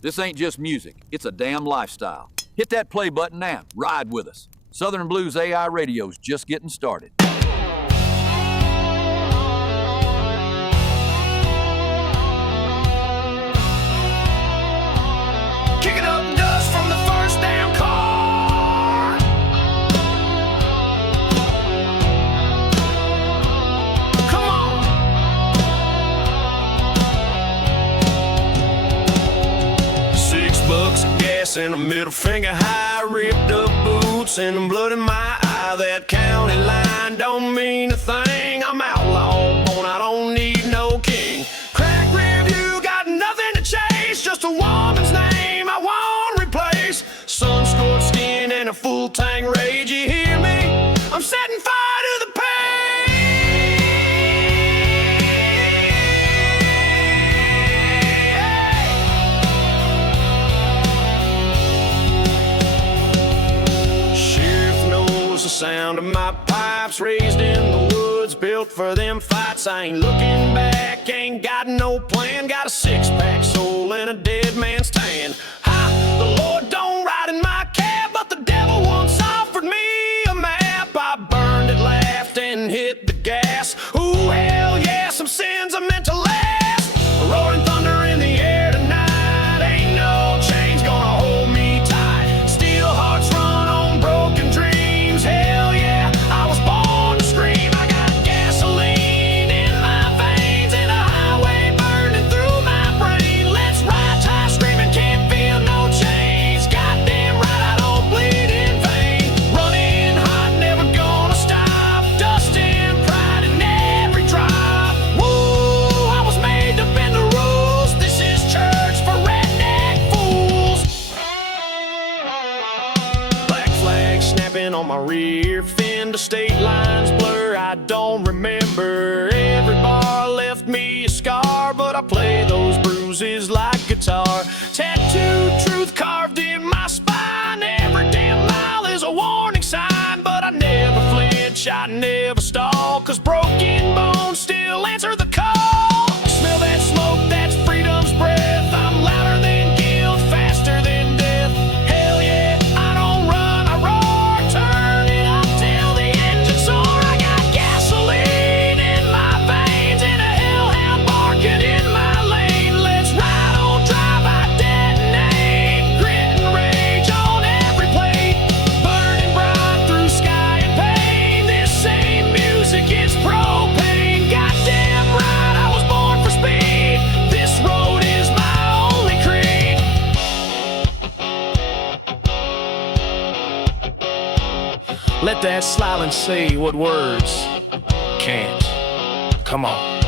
This ain't just music, it's a damn lifestyle. Hit that play button now, ride with us. Southern Blues AI Radio's just getting started. Kicking up dust from the first damn car. Come on. $6 of gas and a middle finger high, ripped up boots and the blood in my eye. That county line don't mean a thing. I'm outlaw, born, I don't need no king. Crack review, got nothing to chase, just a woman's name I won't replace. Sun-scorched skin and a full tank rage, you hear me? I'm setting fire to the the sound of my pipes, raised in the woods, built for them fights. I ain't looking back, ain't got no plan. Got a six-pack soul and a dead man's tan. Ha, the Lord don't ride in my cab, but the devil once offered me a map. I burned it, laughed, and hit the gas. Ooh, hell yeah, some sins are meant to last. Roaring thunder in the air tonight, ain't no chains gonna hold me tight. Steel hearts run on broken dreams. Hell yeah, I was born to scream. I got gasoline in my veins and a highway burning through my brain. Let's ride, tie, screaming, can't feel no chains. Goddamn right, I don't bleed in vain. Running hot, never gonna stop. Dust and pride in every drop. Woo, I was made to bend the rules. This is church for redneck fools. Black flag snapping on my rear fender, state lines blur, I don't remember. Every bar left me a scar, but I play those bruises like guitar. Tattooed truth carved in my spine. Every damn mile is a warning sign, but I never flinch, I never stall, cause broken bones still answer the call. Smell that smoke, that's freedom's breath. I'm louder than guilt, faster than death. Hell yeah, I don't run, I roar. Turn it up till the engine soar. I got gasoline in my veins and a hellhound barking in my lane. Let's ride on, drive, I detonate. Grit and rage on every plate, burning bright through sky and pain. This same music is propane. Goddamn right, I was born for speed. This road is my only creed. Let that silence say what words can't. Come on.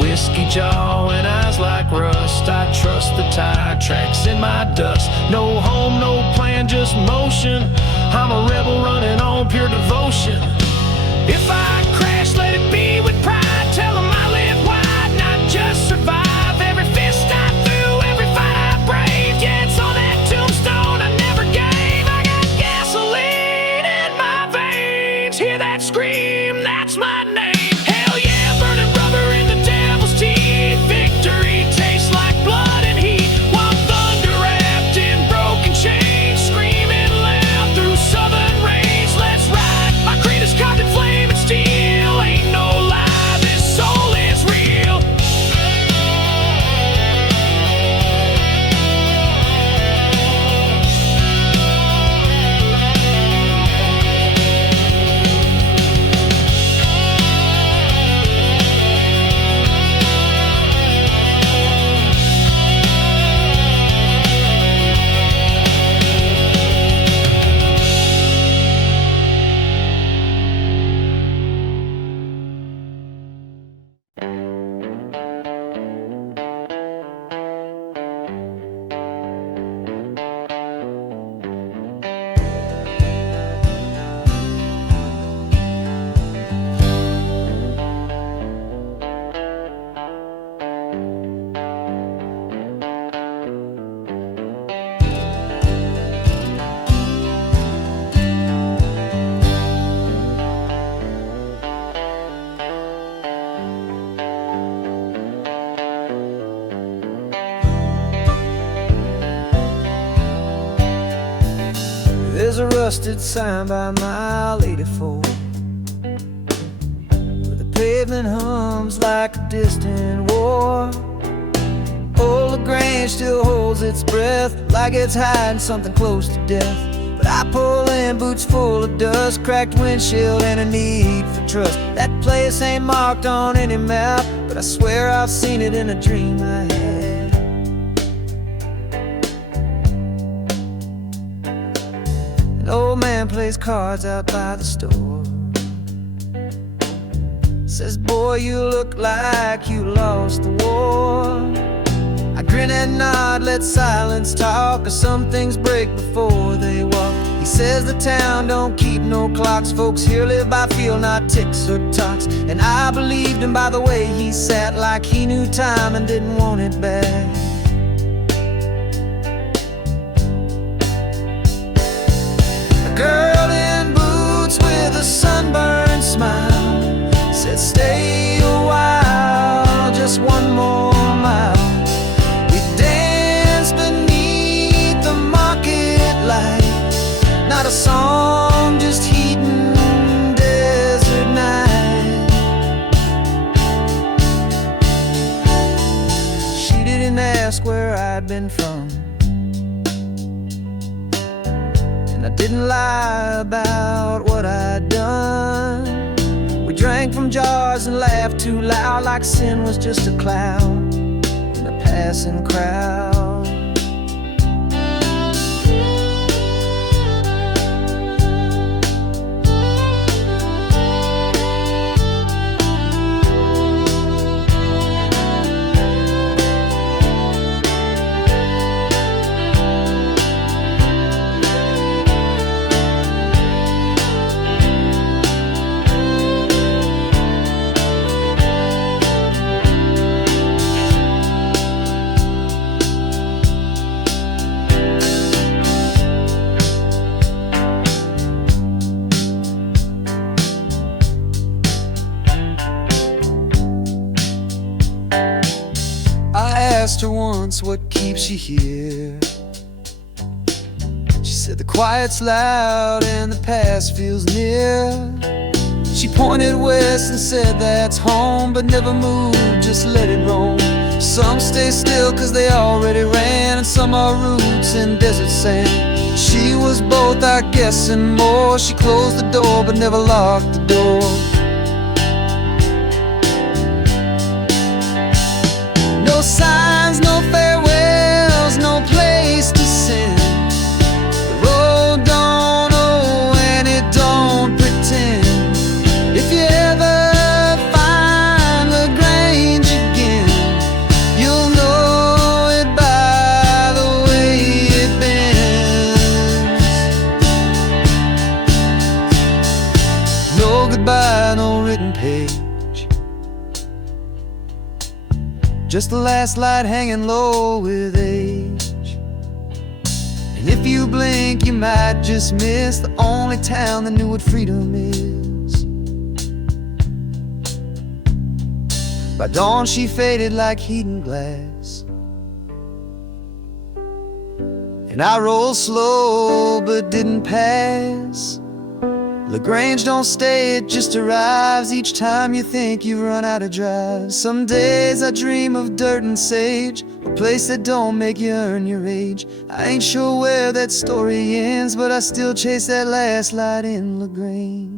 Whiskey jaw and eyes like rust. I trust the tire tracks in my dust. No home, no plan, just motion. I'm a rebel running on pure devotion. If I crash, let it be with pride. Tell them I live wide, not just survive. Every fist I threw, every fight I braved. Yeah, it's on that tombstone I never gave. I got gasoline in my veins. Hear that scream, that's my name. Hell yeah, burning rubber in the devil's teeth. Victory tastes like blood and heat. One thunder wrapped in broken chains, screaming loud through southern rains. Let's ride, my creed is carved in flame and steel. Ain't no lie, There's a rusted sign by mile 84 where the pavement hums like a distant war. Old Grange still holds its breath like it's hiding something close to death. But I pull in boots full of dust, cracked windshield and a need for trust. That place ain't marked on any map, but I swear I've seen it in a dream I had. An old man plays cards out by the store. Says, boy, you look like you lost the war. I grin and nod, let silence talk, 'cause some things break before they walk. He says the town don't keep no clocks, folks here live by feel, not ticks or talks. And I believed him by the way he sat, like he knew time and didn't want it back. A girl in boots with a sunburned smile said, stay a while, just one more mile. Not a song, just heating desert night. She didn't ask where I'd been from, and I didn't lie about what I'd done. We drank from jars and laughed too loud, like sin was just a cloud in a passing crowd. Asked her once what keeps you here. She said the quiet's loud and the past feels near. She pointed west and said that's home, but never moved, just let it roam. Some stay still 'cause they already ran, and some are roots in desert sand. She was both, I guess, and more. She closed the door but never locked the door. No signs, no farewells, no place to send. The road don't owe and it don't pretend. If you ever find the Grange again, you'll know it by the way it bends. No goodbye, no written page, just the last light hanging low with age. And if you blink, you might just miss the only town that knew what freedom is. By dawn she faded like heating glass, and I rolled slow but didn't pass. Grange don't stay, it just arrives each time you think you've run out of drive. Some days I dream of dirt and sage, a place that don't make you earn your age. I ain't sure where that story ends, but I still chase that last light in LaGrange.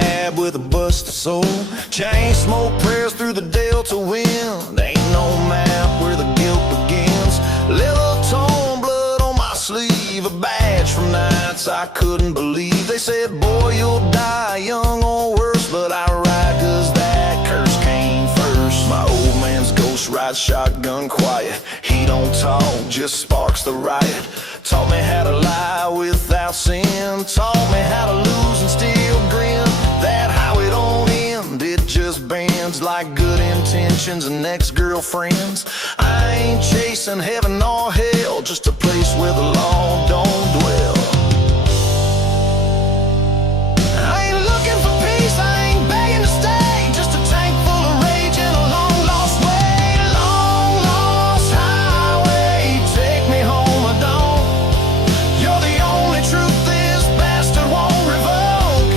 dab with a busted soul. Chain smoke prayers through the delta wind. Ain't no map where the guilt begins. Little tone blood on my sleeve, a badge from nights I couldn't believe. They said, boy, you'll die young or worse, but I ride 'cause that curse came first. My old man's ghost rides shotgun quiet. He don't talk, just sparks the riot. Taught me how to lie without sin. Taught me how to lose and still grin. That highway don't end, it just bends. Like good intentions and ex-girlfriends. I ain't chasing heaven or hell, just a place where the law don't dwell. I ain't looking for peace, I ain't begging to stay. Just a tank full of rage and a long lost way. Long lost highway, take me home or don't. You're the only truth this bastard won't revoke.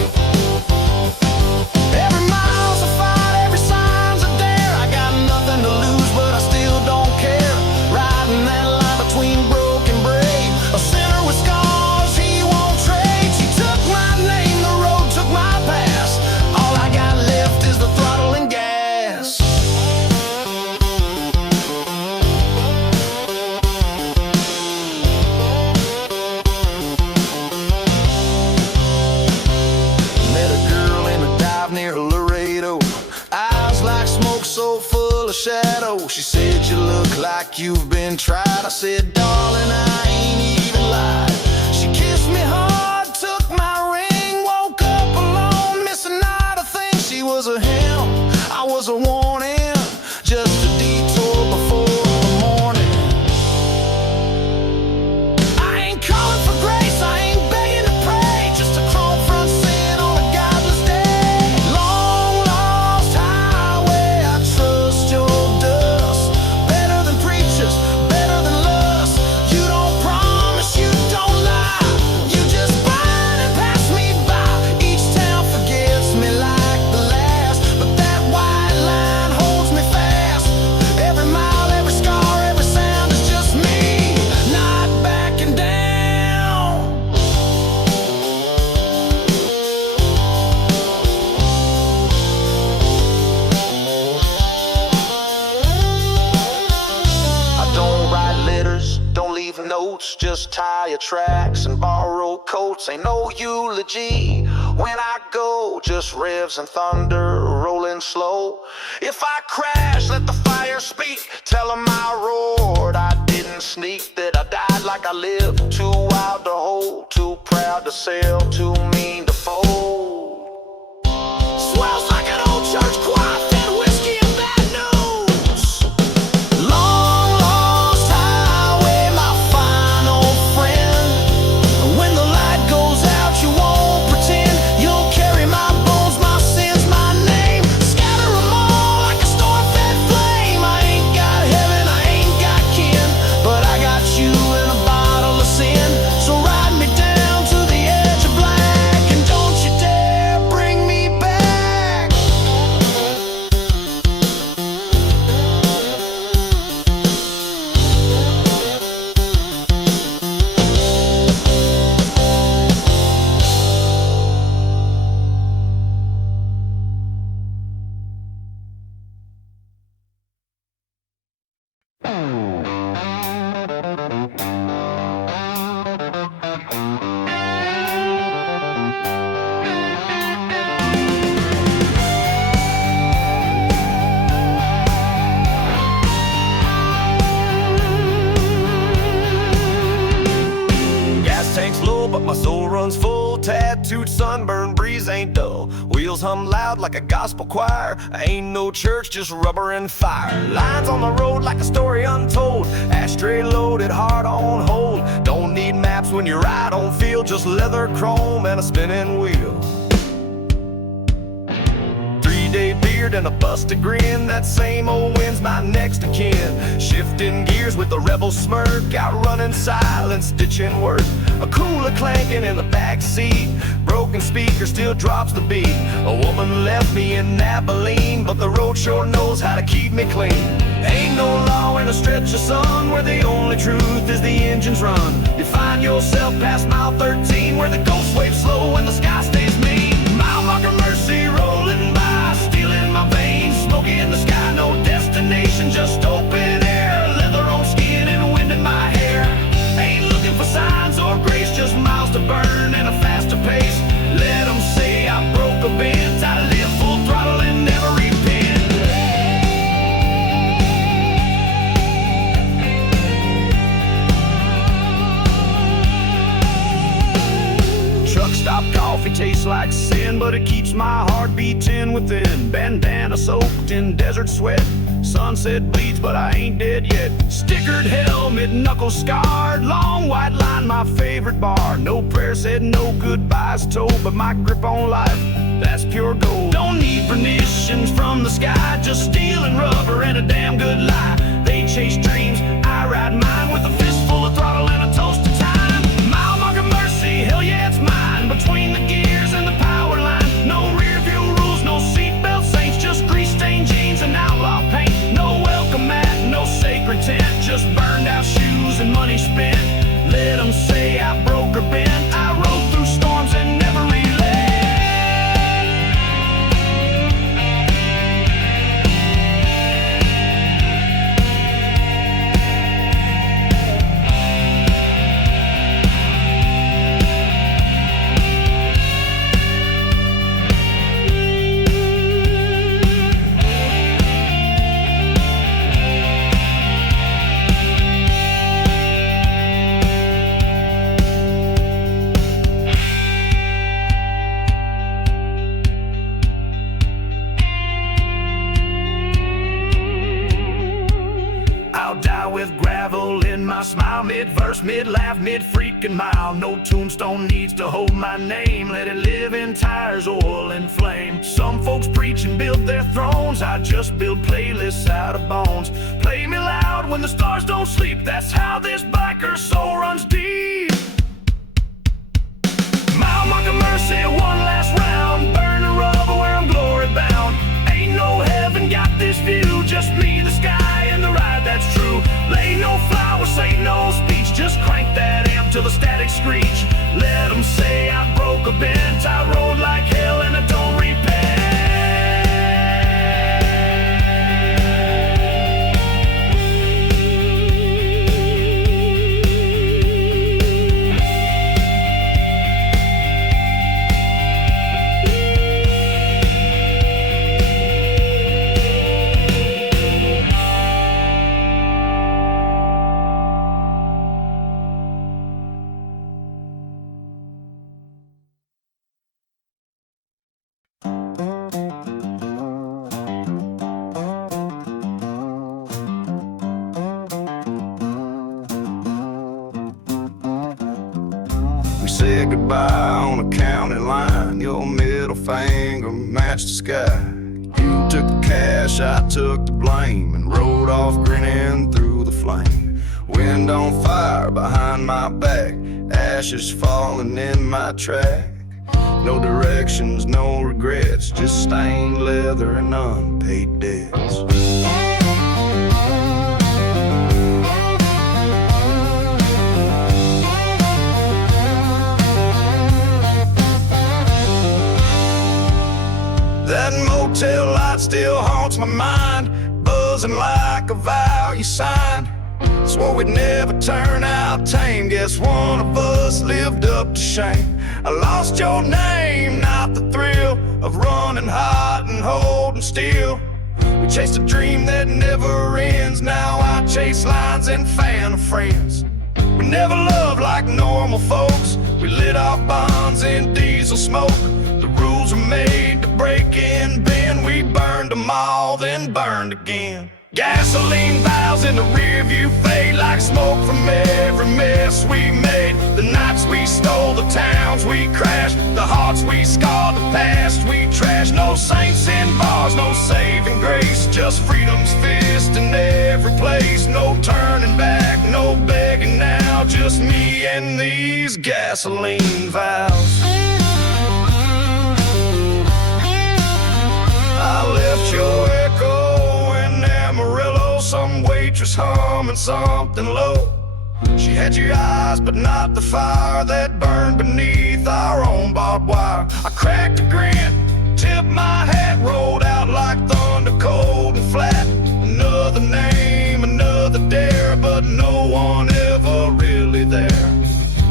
Every mile's a fight, every sign's a dare. I got nothing to lose, but I still don't care. Riding that line between broke and brave. A sinner with scars he won't trade. She took my name, the road took my past. All I got left is the throttle and gas. Met a girl in a dive near Laredo. Eyes like smoke so full of shadow. She said, you look like you've been tried. I said, darling, I ain't even lied. She kissed me hard, took my ring. Woke up alone, missing not a thing. She was a him, I was a warning. Just a detour before the morning. I ain't calling for grace, I ain't begging to pray. Just a chrome front sin on a godless day. Long lost highway, I trust your dust. Better than preachers, better than lust. You don't promise, you don't lie. You just bind and pass me by. Each town forgets me like the last. But that white line holds me fast. Every mile, every scar, every sound is just me, not backing down. I don't write letters, don't leave notes, just tie your tracks and borrow coats. Ain't no eulogy when I go, just revs and thunder rolling slow. If I crash, let the fire speak. Tell 'em I roared, I didn't sneak. That I died like I lived, too wild to hold, too proud to sell, too mean to fold. Swells like an old church choir, fed whiskey and bad news. Long lost highway, my fine old friend. When the light goes out, you won't pretend. You'll carry my bones, my sins, my name. Scatter 'em all like a storm-fed flame. I ain't got heaven, I ain't got kin, but I got you in a bottle of sin. So ride me down to the edge of black, and don't you dare bring me back. Gas tank's low, but my soul runs full. Tattooed, sunburned, breeze ain't dull. Wheels hum loud like a gospel choir. Ain't no church, just rubber and fire. Lines on the road like a story untold. Ashtray loaded, heart on hold. Don't need maps when you ride on field. Just leather, chrome, and a spinning wheel. 3-day beard and a busted grin. That same old wind's my next of kin. Shifting gears with a rebel smirk. Outrunning silence, ditching work. A cooler clanking in the back seat. Broken speaker still drops the beat. A woman left me in Abilene, but the road sure knows how to keep me clean. Ain't no law in a stretch of sun where the only truth is the engine's run. You find yourself past mile 13 where the ghost waves slow and the sky stays mean. Mile marker mercy B10 within, bandana soaked in desert sweat. Sunset bleeds, but I ain't dead yet. Stickered helmet, knuckle scarred, long white line, my favorite bar. No prayer said, no goodbyes told, but my grip on life, that's pure gold. Don't need pernicians from the sky, just steel and rubber and a damn good lie. They chase dreams, I ride mine with a fistful of throttle and a toast to time. Mile mark of mercy, hell yeah, it's mine. Between the gears and the power line, no rear view rules, no seatbelt saints, just grease-stained jeans and outlaw paint. No welcome mat, no sacred tent, just burned out shoes and money spent. Let them say I broke or bent, I rode through storms and never relent. My smile, mid-verse, mid-laugh, mid-freaking mile. No tombstone needs to hold my name. Let it live in tires, oil, and flame. Some folks preach and build their thrones. I just build playlists out of bones. Play me loud when the stars don't sleep. That's how this biker's soul runs deep. Mile mark of mercy, one last round. Burning rubber where I'm glory bound. Ain't no heaven, got this view. Just me, the sky, and the ride, that's true. Lay no flowers, ain't no speech. Just crank that amp till the static screech. Let them say I broke a bent. I rode like hell and I don't repent. Said goodbye on a county line. Your middle finger matched the sky. You took the cash, I took the blame, and rode off grinning through the flame. Wind on fire behind my back, ashes falling in my track. No directions, no regrets, just stained leather and unpaid debts. That motel light still haunts my mind, buzzing like a vow you signed. Swore we'd never turn out tame, guess one of us lived up to shame. I lost your name, not the thrill of running hot and holding still. We chased a dream that never ends, now I chase lines and fan of friends. We never loved like normal folks, we lit our bonds in diesel smoke. The rules were made to break and bend, we burned them all, then burned again. Gasoline vows in the rear view fade like smoke from every mess we made. The nights we stole, the towns we crashed, the hearts we scarred, the past we trashed. No saints in bars, no saving grace, just freedom's fist in every place. No turning back, no begging now, just me and these gasoline vows. I left your echo in Amarillo, some waitress humming something low. She had your eyes, but not the fire that burned beneath our own barbed wire. I cracked a grin, tipped my hat, rolled out like thunder, cold and flat. Another name, another dare, but no one ever really there.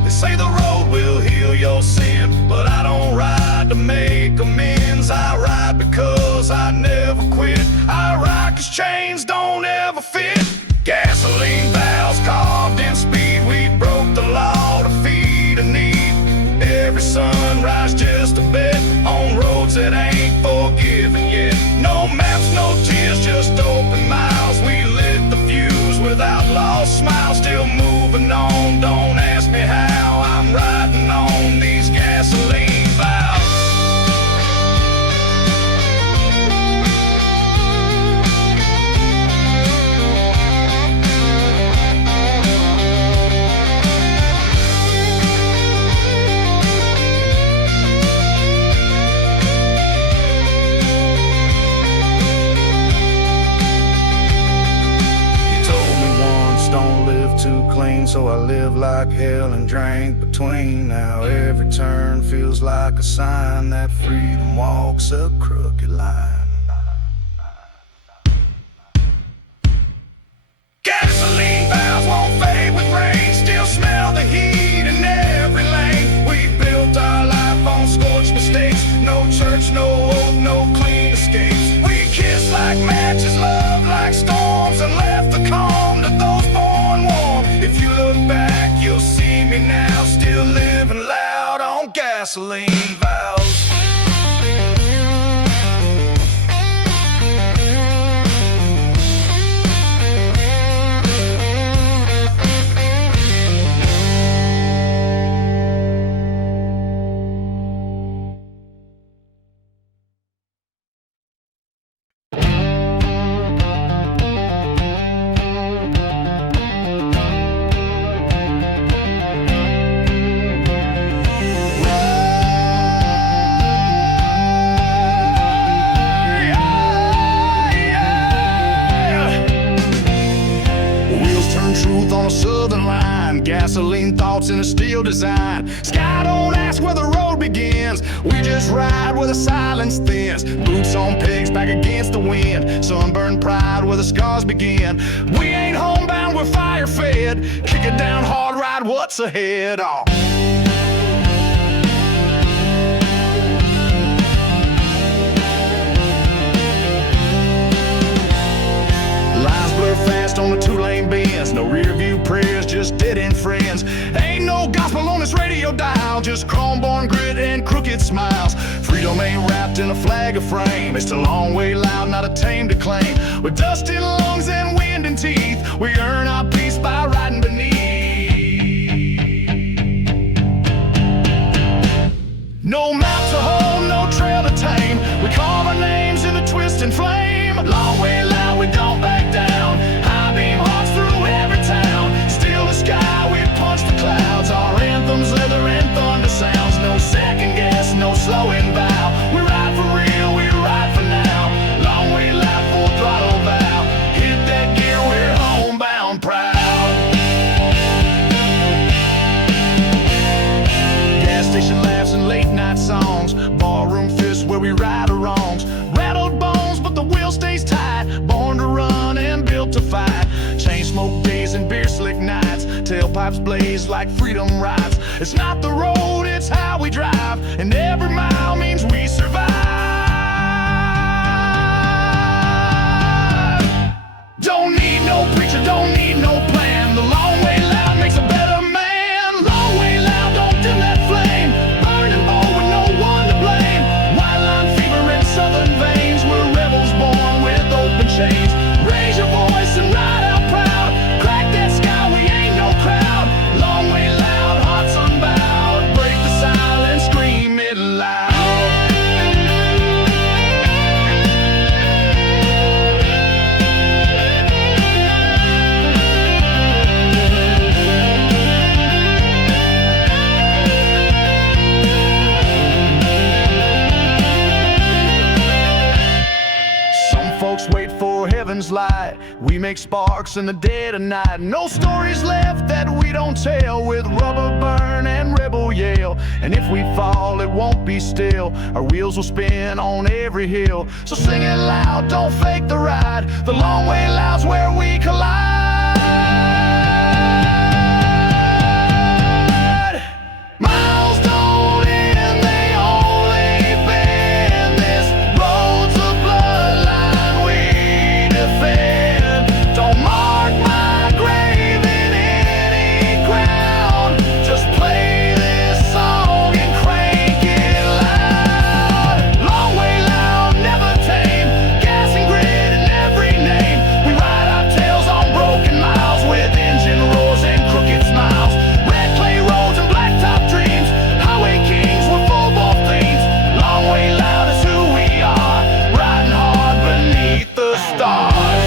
They say the road will heal your sin, but I don't ride to make amends. I ride because I never quit. I ride 'cause chains don't ever fit. Gasoline valves carved in speed, we broke the law to feed a need. Every sunrise just a bet on roads that ain't for clean, so I live like hell and drank between. Now every turn feels like a sign that freedom walks a crooked line. Gasoline valves won't fade with rain, still smell the heat in every lane. We built our life on scorched mistakes, no church, no hope, no clean escapes. We kiss like matches, love like storms, and left the calm to those born warm. If you look back, you'll see me now, still living loud on gasoline valves. Gasoline thoughts in a steel design. Sky don't ask where the road begins. We just ride where the silence thins. Boots on pegs back against the wind. Sunburned pride where the scars begin. We ain't homebound, we're fire fed. Kick it down hard, ride what's ahead. Oh. Lines blur fast on the two-lane bends. No rear view prayers, just dead-end friends. Ain't no gospel on this radio dial, just chrome-born grit and crooked smiles. Freedom ain't wrapped in a flag of frame. It's a long way loud, not a tame to claim. With dust in lungs and wind in teeth, we earn our peace by riding beneath. No map to hold, no trail to tame. We carve our names in the twisting flame. Long way loud, we don't back down. High beam hearts through every town. Still the sky, we punch the clouds. Our anthems, leather and thunder sounds. No second guess, no slowing bow. We ride for real, we ride for now. Long way loud, full throttle vow. Hit that gear, we're homebound proud. Gas station laughs and late night songs. Barroom fists where we right or wrongs. Rattled bones, but the wheel stays tight. Born to run and built to fight. Chain smoke days and beer slick nights. Tailpipes blaze like freedom rides. It's not the road, it's how we drive. And every mile means we survive. Don't need no preacher, don't need no plan. The long way loud makes a better man. Long way loud, don't dim that flame. Burning bold with no one to blame. White line fever in southern veins. We're rebels born with open chains. Raise your voice and ride out proud. Crack that sky, we ain't no crowd. Long way loud, hearts unbowed. Break the silence, scream it loud. Some folks wait for heaven's light. We make sparks in the dead of night. No stories left that we don't tell. With rubber burn and rebel yell. And if we fall, it won't be still. Our wheels will spin on every hill. So sing it loud, don't fake the ride. The long way loud's where we collide. Miles don't end, they only bend. This road's a bloodline we defend. Don't mark my grave in any ground. Just play this song and crank it loud. Long way loud, never tame. Gas and grit in every name. We ride our tails on broken miles with engine roars and crooked smiles. Red clay roads and blacktop dreams. Highway kings with full ball themes. Long way loud is who we are. Riding hard beneath the stars.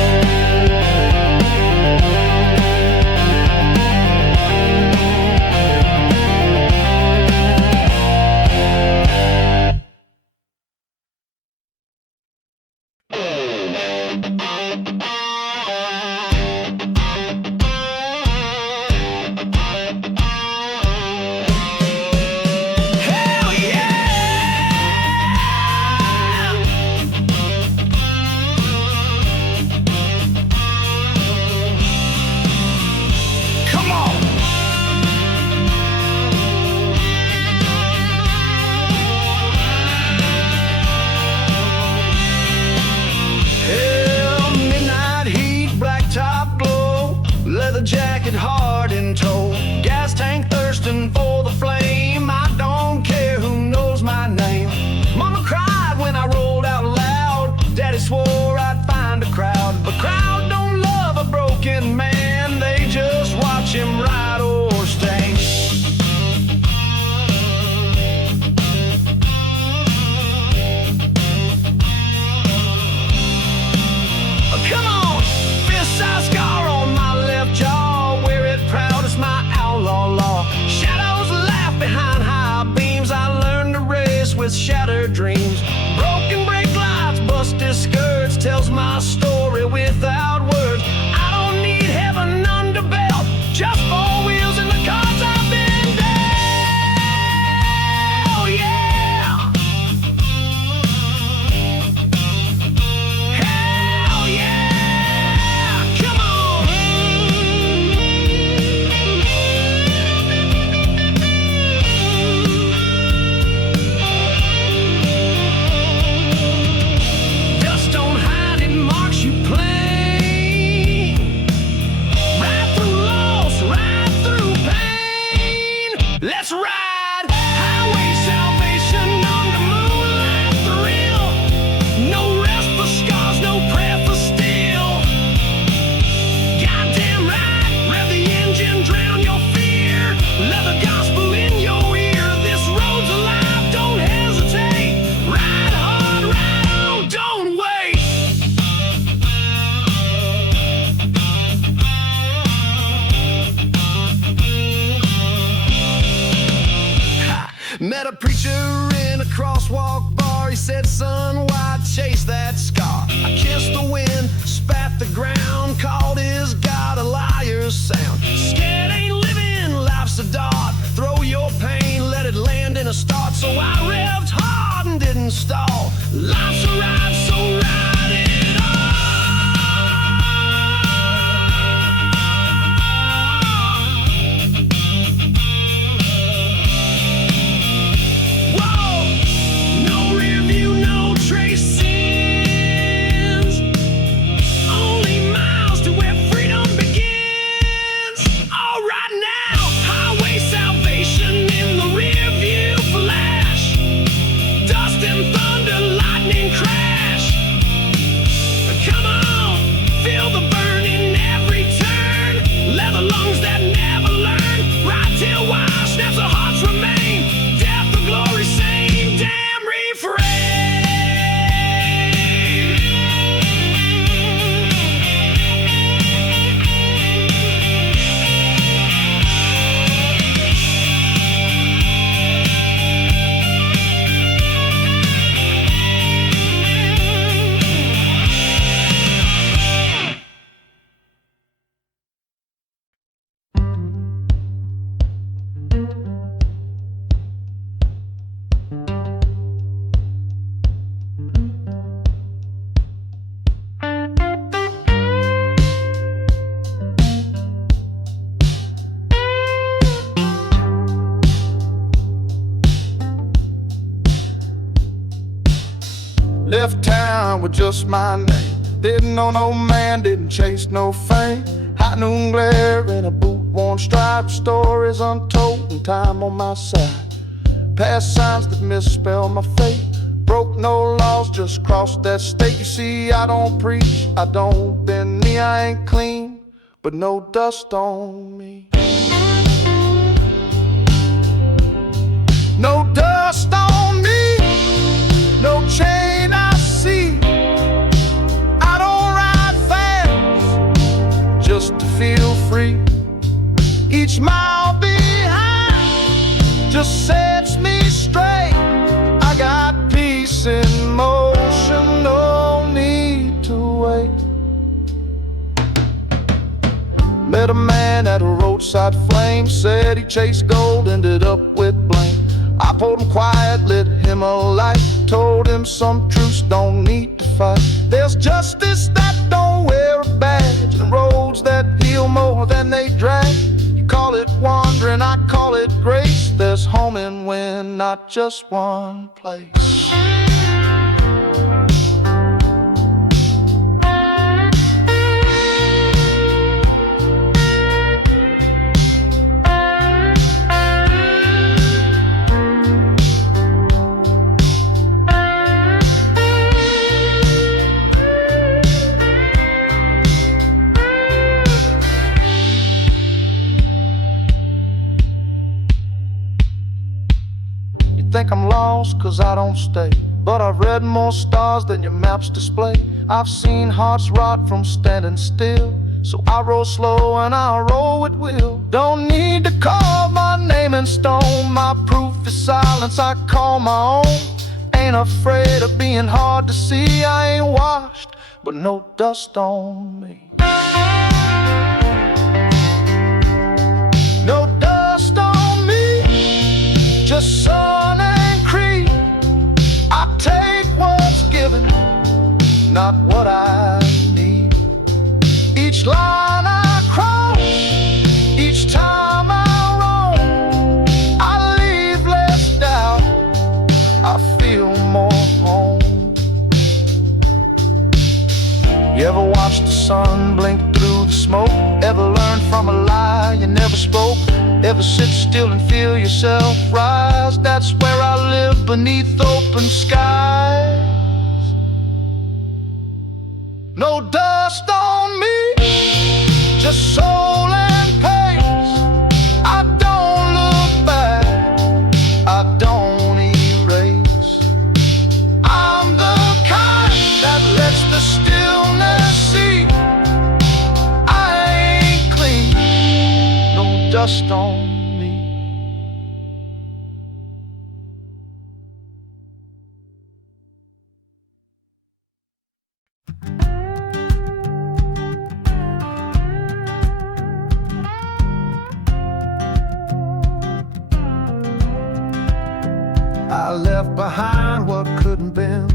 town with just my name. Didn't know no man, didn't chase no fame. High noon glare in a boot-worn stripe, stories untold and time on my side. Past signs that misspell my fate. Broke no laws, just crossed that state. You see, I don't preach, I don't bend knee, I ain't clean, but no dust on me. No dust on me, no chain I see. I don't ride fast, just to feel free. Each mile behind just sets me straight. I got peace in motion, no need to wait. Met a man at a roadside flame, said he chased gold, ended up with blame. I pulled him quiet, lit him a light, told him some truths don't need to fight. There's justice that don't wear a badge, and roads that heal more than they drag. You call it wandering, I call it grace. There's home and win, not just one place. Think I'm lost cause I don't stay, but I've read more stars than your maps display. I've seen hearts rot from standing still, so I roll slow and I roll with will. Don't need to call my name in stone, my proof is silence, I call my own. Ain't afraid of being hard to see, I ain't washed, but no dust on me. No dust on me, just sun and creed. I take what's given, not what I need. Each line I cross, each time I roam, I leave less doubt, I feel more home. You ever watch the sun blink through the smoke? Ever learn from a lie you never spoke? Ever sit still and feel yourself rise? That's where I live, beneath open skies. No dust on me, just soul and pace. I don't look back, I don't erase. I'm the kind that lets the stillness see. I ain't clean, no dust on me. I left behind what couldn't been,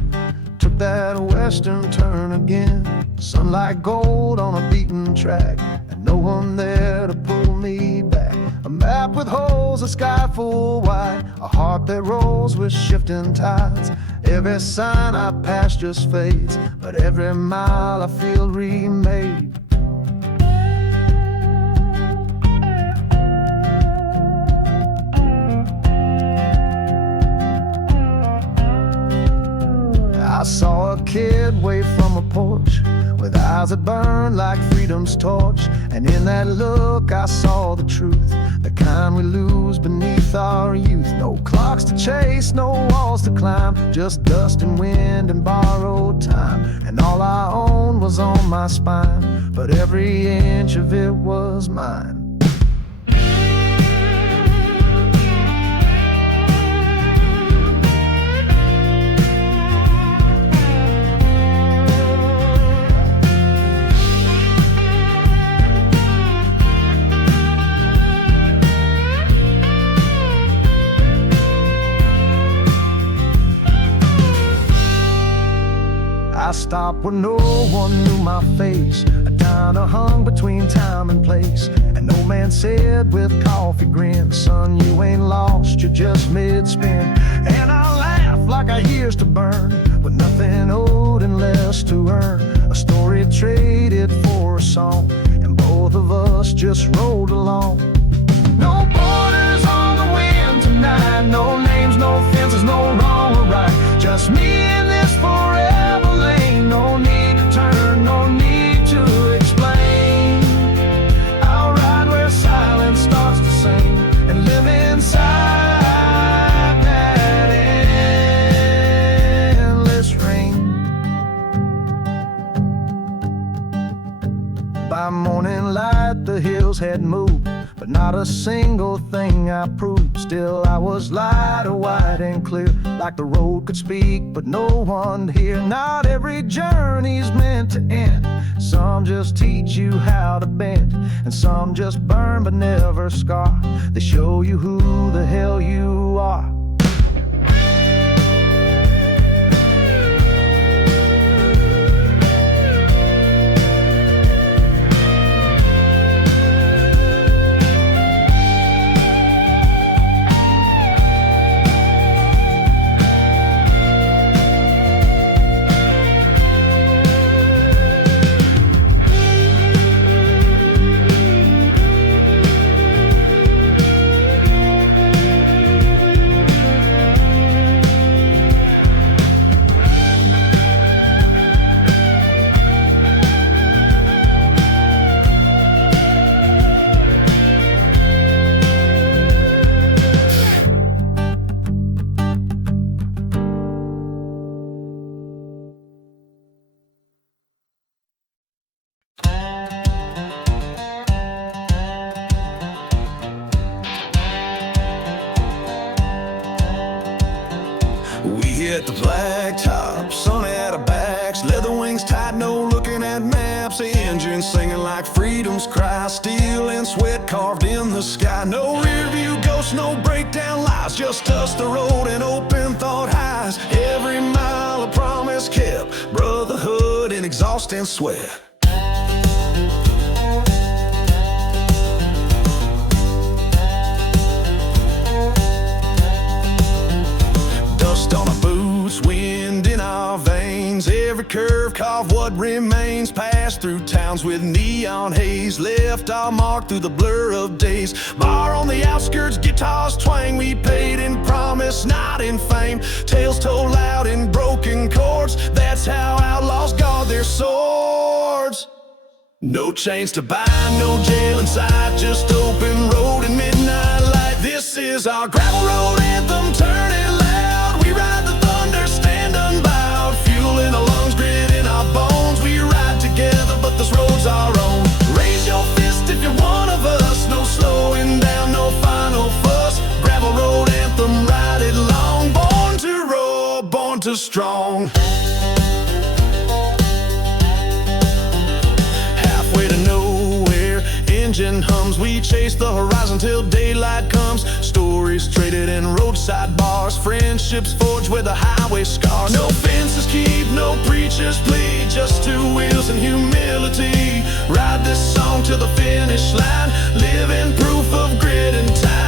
took that western turn again. Sunlight gold on a beaten track, and no one there to pull me back. A map with holes, a sky full wide, a heart that rolls with shifting tides. Every sign I pass just fades, but every mile I feel remade. I saw a kid wave from a porch with eyes that burn like freedom's torch. And in that look I saw the truth, the kind we lose beneath our youth. No clocks to chase, no walls to climb, just dust and wind and borrowed time. And all I owned was on my spine, but every inch of it was mine. I stopped where no one knew my face, a diner hung between time and place. And no man said with coffee grin, son, you ain't lost, you're just mid-spin. And I laugh like I years to burn, with nothing owed song, and both of us just rolled along. No borders on the wind tonight, no names, no fences, no wrong or right. Just me in this forever lane, no need to turn, no need to explain. I'll ride where silence starts to sing and live inside that endless ring. By morning light the hills had moved, but not a single thing I proved. Still I was light, white and clear, like the road could speak, but no one here. Not every journey's meant to end. Some just teach you how to bend, and some just burn but never scar. They show you who the hell you are. Hit the blacktop, sun at our backs, leather wings tied, no looking at maps. The engine singing like freedom's cry, steel and sweat carved in the sky. No rear view ghosts, no breakdown lies, just us, the road, and open thought highs. Every mile a promise kept, brotherhood in exhaust and sweat. Dust on our boots, wind in our veins. Every curve carve what remains. Pass through towns with neon haze, left our mark through the blur of days. Bar on the outskirts, guitars twang. We paid in promise, not in fame. Tales told loud in broken chords. That's how outlaws guard their swords. No chains to bind, no jail inside, just open road and midnight light. This is our gravel road anthem, turn it loud. We ride the thunder, stand unbowed. Fuel in our lungs, grit in our bones. We ride together, but this road's our own. Raise your fist if you're one of us. No slowing down, no final fuss. Gravel road anthem, ride it long. Born to roar, born to strong. Engine hums, we chase the horizon till daylight comes. Stories traded in roadside bars, friendships forged where the highway scars. No fences keep, no preachers plead, just two wheels and humility. Ride this song to the finish line, living proof of grit and time.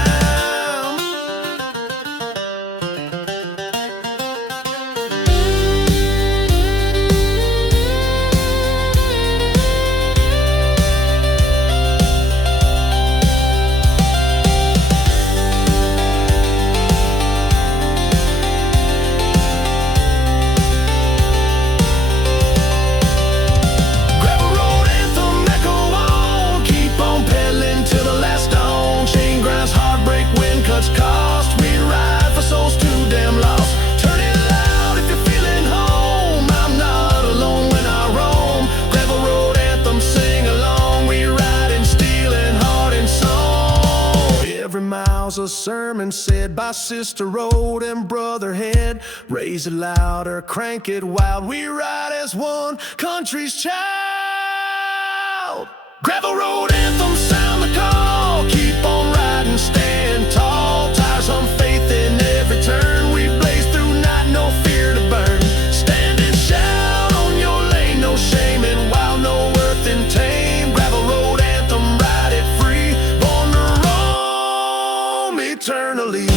Cost, we ride for souls too damn lost. Turn it loud if you're feeling home. I'm not alone when I roam. Gravel road anthem, sing along. We ride in steel and heart and soul. Every mile's a sermon said by Sister Road and Brother Head. Raise it louder, crank it wild. We ride as one country's child. Gravel road anthem, sound the call. Keep on riding, stand tall. Tires on faith in every turn. We blaze through night, no fear to burn. Stand and shout on your lane, no shame and wild, no worth in tame. Gravel road anthem, ride it free. Born to roam eternally.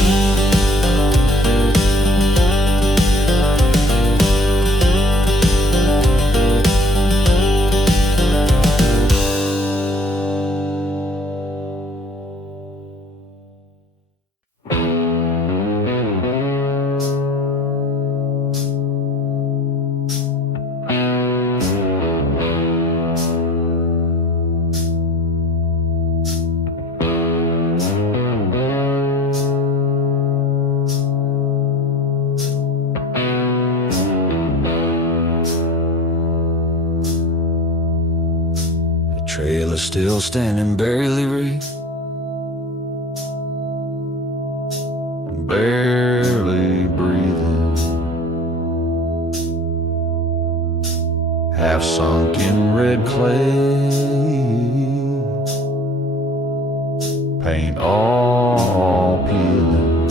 Trailer still standing, barely reefed, barely breathing, half sunk in red clay, paint all peeling.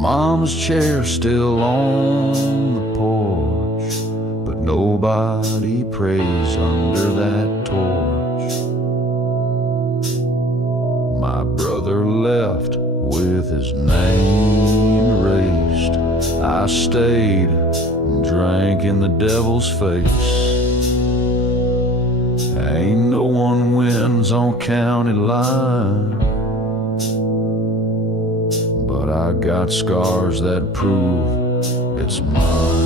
Mama's chair still on the porch, but nobody prays under that torch. My brother left with his name erased. I stayed and drank in the devil's face. Ain't no one wins on county line, but I got scars that prove it's mine.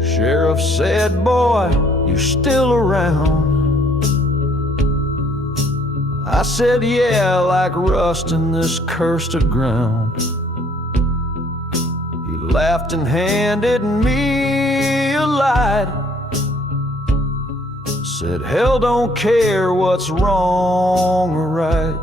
Sheriff said, boy, you're still around. I said, yeah, like rust in this cursed ground. He laughed and handed me a light. Said, hell don't care what's wrong or right.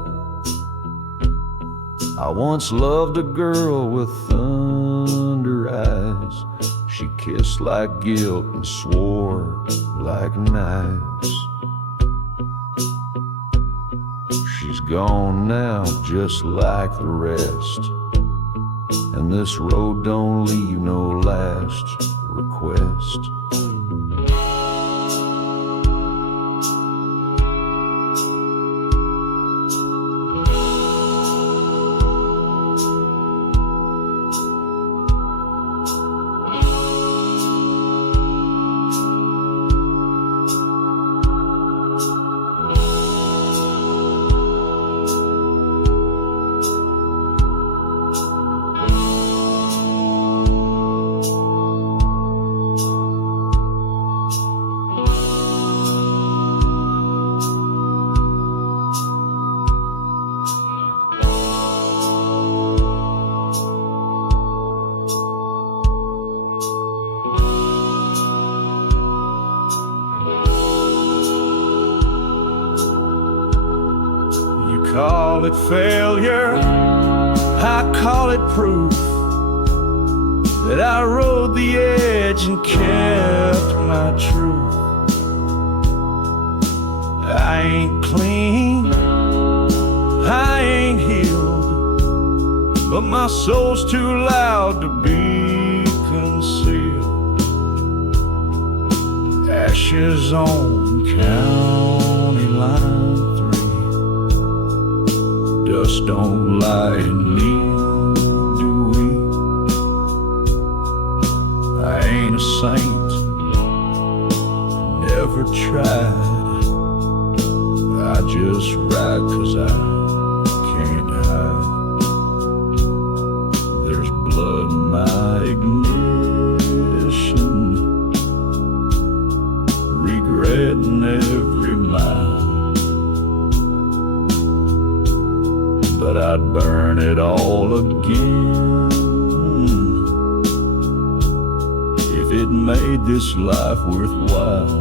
I once loved a girl with thunder eyes. She kissed like guilt and swore like knives. She's gone now just like the rest, and this road don't leave no last request. Call it failure, I call it proof that I rode the edge and kept my truth. I ain't clean, I ain't healed, but my soul's too loud to be concealed. Ashes on county line, dust don't lie and neither do we. I ain't a saint, never tried. I just ride 'cause I can't hide. There's blood in my ignition, regretting every mile. But I'd burn it all again if it made this life worthwhile.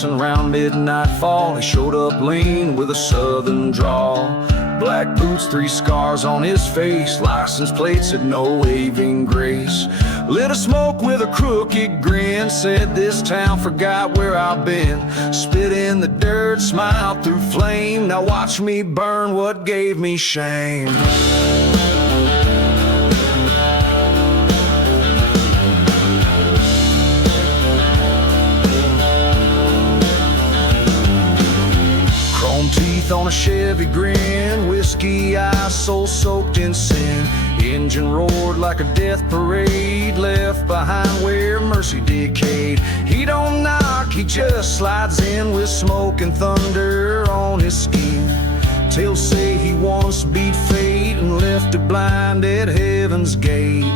Jackson round midnight fall. He showed up lean with a southern drawl. Black boots, 3 scars on his face. License plates had no waving grace. Lit a smoke with a crooked grin. Said this town forgot where I've been. Spit in the dirt, smiled through flame. Now watch me burn what gave me shame. Teeth on a Chevy grin, whiskey eyes, soul soaked in sin. Engine roared like a death parade, left behind where mercy decayed. He don't knock, he just slides in with smoke and thunder on his skin. Tales say he once beat fate and left it blind at heaven's gate.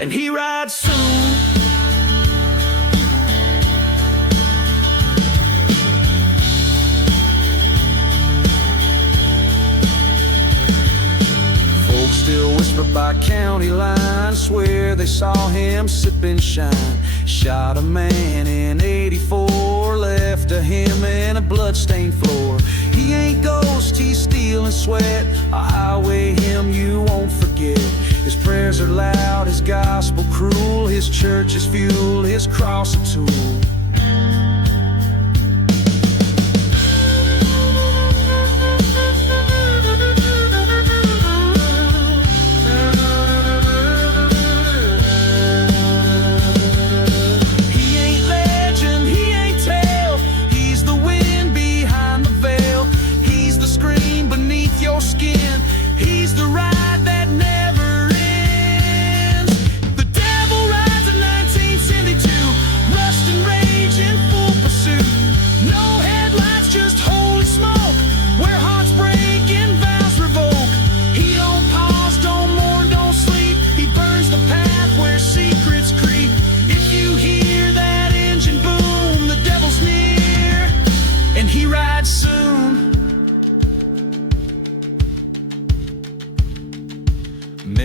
And he rides soon. Folks still whisper by county line, swear they saw him sipping shine. Shot a man in '84, left a him in a bloodstained floor. He ain't ghost, he's steel and sweat, a highway hymn you won't forget. His prayers are loud, his gospel cruel, his church is fuel, his cross a tool. He ain't legend, he ain't tale, he's the wind behind the veil. He's the scream beneath your skin, he's the ride that never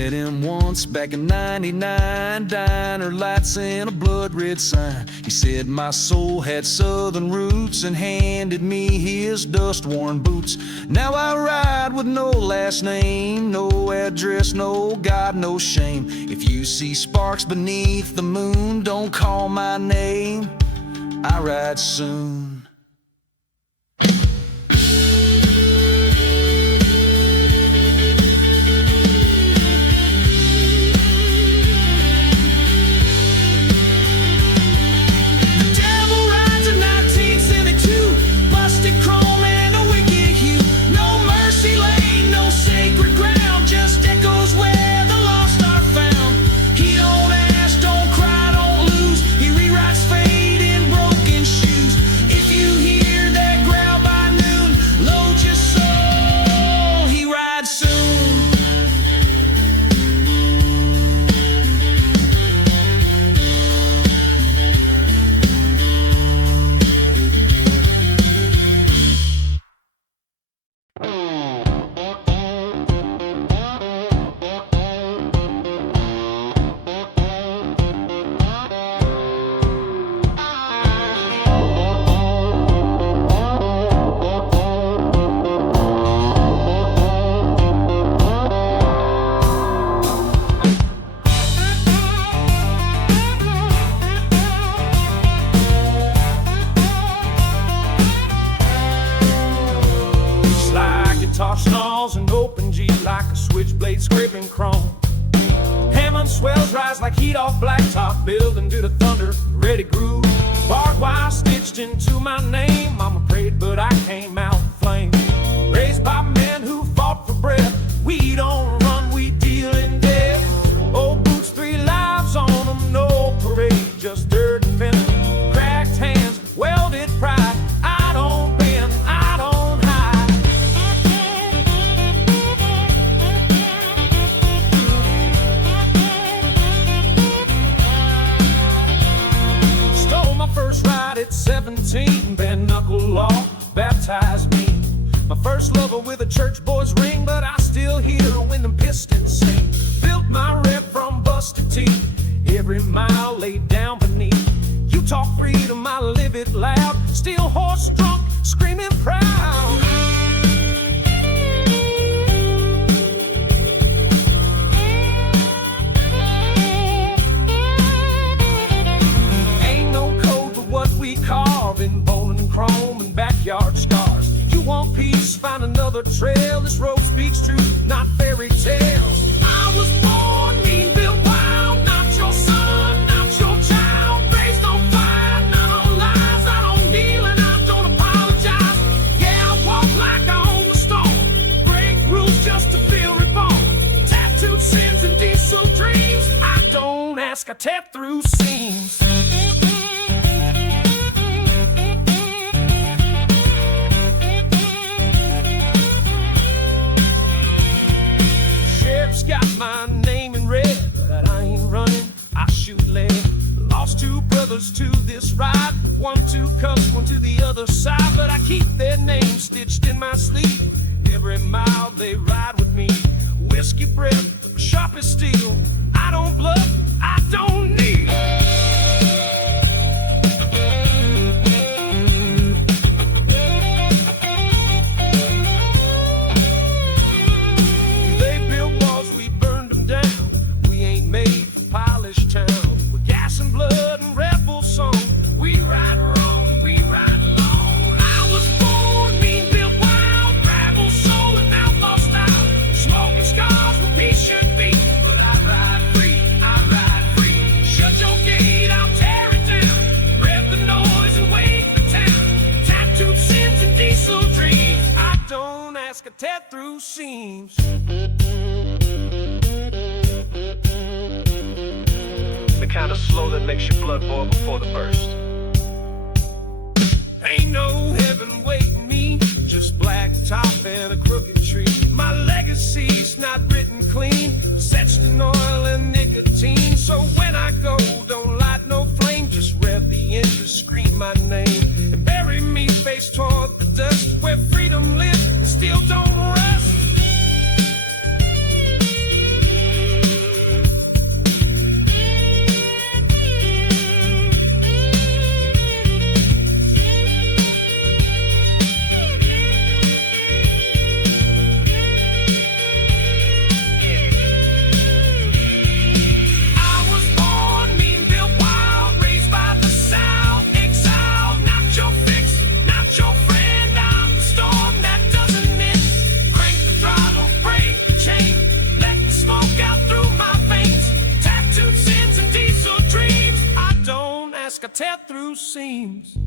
met him once back in '99, diner lights and a blood red sign. He said my soul had southern roots and handed me his dust-worn boots. Now I ride with no last name, no address, no God, no shame. If you see sparks beneath the moon, don't call my name, I ride soon. Switchblade scraping chrome. Hammond swells rise like heat off blacktop, building to the thunder, ready groove. Barbed wire stitched into my name. Mama prayed, but I came out in flames. Raised by men who fought for bread. We don't run, we deal in death. Old boots, 3 lives on them, no parade, just dirt and venom. Cracked hands, welded pride. I don't bend, I don't hide. Stole my first ride at 17. Band knuckle law baptized me. My first lover with a church boy's ring, but I still hear when them pistons sing. Built my rep from busted teeth, every mile laid down beneath. You talk freedom, I live it loud. Still horse drunk, screaming proud. Ain't no code for what we carve in bone and chrome and backyard scars. You want peace, find another trail. This road speaks truth, not fairy tales. I was born mean, built wild, not your son, not your child. Raised on fire, not on lies. I don't kneel and I don't apologize. Yeah, I walk like I own the storm. Break rules just to feel reborn. Tattooed sins and diesel dreams. I don't ask, I tear through seams. Got my name in red, but I ain't running, I shoot lead. Lost 2 brothers to this ride, one to cuss, one to the other side, but I keep their names stitched in my sleeve. Every mile they ride with me. Whiskey breath, sharp as steel. I don't bluff, I don't need. Tear through seams. The kind of slow that makes your blood boil before the burst. Ain't no heaven waiting me, just blacktop and a crooked tree. My legacy's not written clean, setched in oil and nicotine. So when I go, don't light no flame, just rev the engine, scream my name, and bury me face toward the dust, where freedom lives and still don't rust. I tear through seams.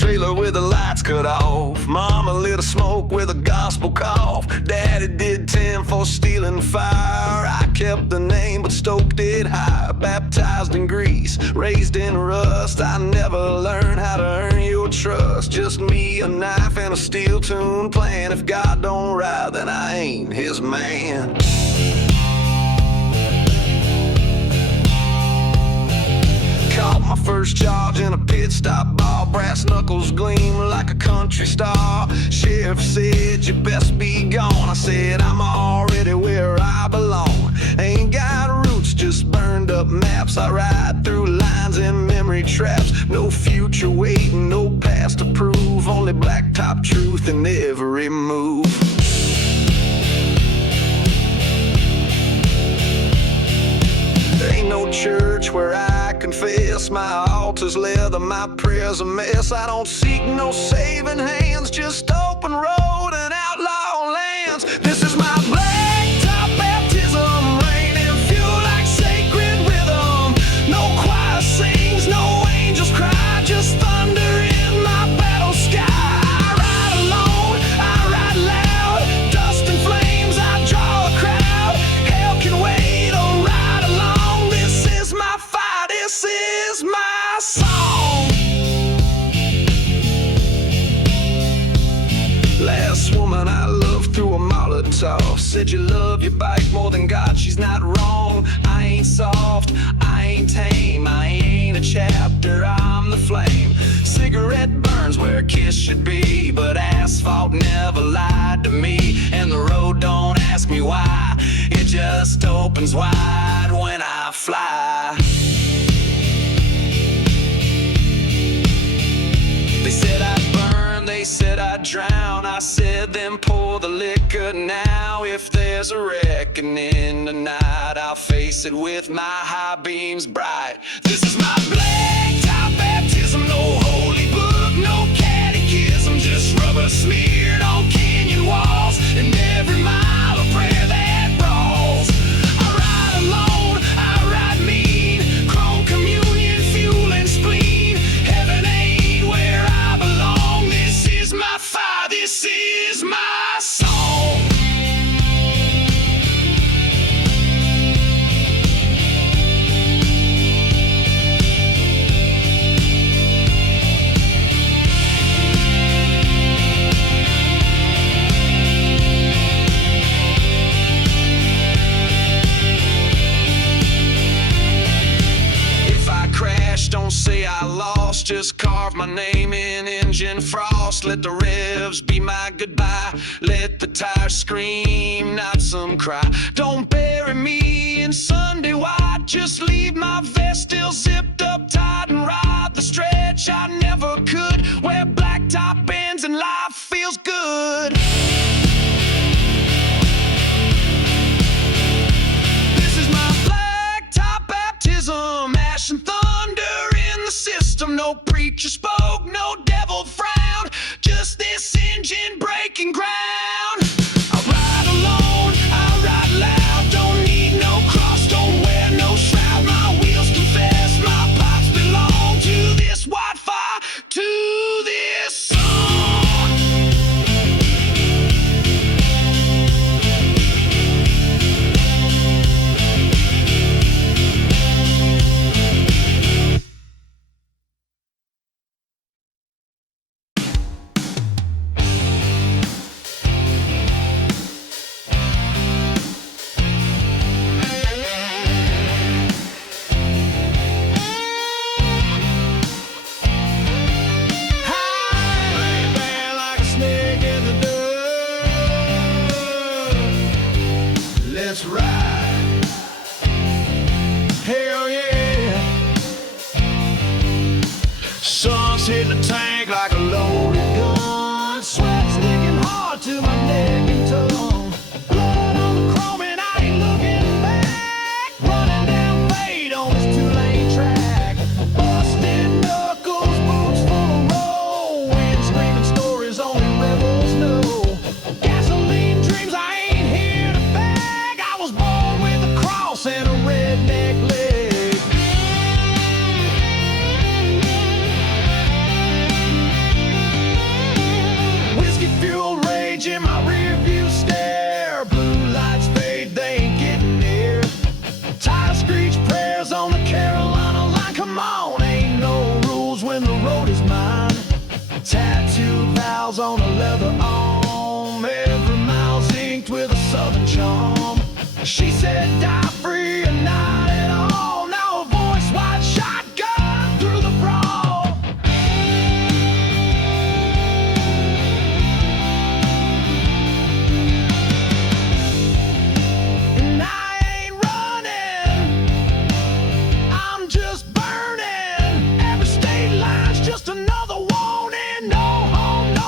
Trailer with the lights cut off. Mama lit a smoke with a gospel cough. Daddy did 10 for stealing fire. I kept the name but stoked it high. Baptized in grease, raised in rust. I never learned how to earn your trust. Just me, a knife, and a steel tune playing. If God don't ride, then I ain't his man. Caught my first charge in a pit stop ball. Brass knuckles gleam like a country star. Sheriff said you best be gone. I said I'm already where I belong. Ain't got roots, just burned up maps. I ride through lines and memory traps. No future waiting, no past to prove. Only only blacktop truth in every move. There ain't no church where I confess. My altar's leather, my prayers a mess. I don't seek no saving hands, just open road and outlaw lands. This is my blacktop baptism, rain and fuel like sacred rhythm. No choir sings, no angels cry, just thunder in my battle sky. I ride alone, I ride loud, dust and flames, I draw a crowd. Hell can wait, I'll ride along. This is my fight, this is my song. Last woman I loved threw a Molotov. Said you love your bike more than God, she's not wrong. I ain't soft, I ain't tame, I ain't a chapter, I'm the flame. Cigarette burns where a kiss should be, but asphalt never lied to me. And the road don't ask me why, it just opens wide when I fly. They said I'd burn, they said I'd drown. I said then pour the liquor now. If there's a reckoning tonight, I'll face it with my high beams bright. This is my blacktop baptism, no holy book, no catechism, just rubber smeared on canyon walls and every mile of prayer that brawls. I ride alone, I ride mean, chrome communion, fuel and spleen. Heaven ain't where I belong. This is my fire, this is my song. Don't say I lost, just carve my name in engine frost. Let the revs be my goodbye, let the tires scream, not some cry. Don't bury me in Sunday white, just leave my vest still zipped up tight and ride the stretch I never could, where blacktop bends and life feels good. This is my blacktop baptism, ash and thunder in the system. No preacher spoke, no devil frowned, just this engine breaking ground. I ride alone, I ride loud, don't need no cross, don't wear no shroud. My wheels confess, my pipes belong to this white fire, to this song. Let's ride. Hell yeah. Sun's hitting the tank like a loaded gun. Sweat sticking hard to my neck and tongue. Blood on the chrome and I ain't looking back. Running down fade on this two-lane track. Busted knuckles, boots full of roll. Wind screaming stories only rebels know. Gasoline dreams I ain't here to bag. I was born with a cross and a redneck leg. Whiskey fuel rage in my rear view stare. Blue lights fade, they ain't getting near. Tire screech prayers on the Carolina line. Come on, ain't no rules when the road is mine. Tattooed vows on a leather arm. Every mile's inked with a southern charm. She said die free and not at all. Now a voice wide shotgun through the brawl. And I ain't running, I'm just burning. Every state line's just another warning. No home, no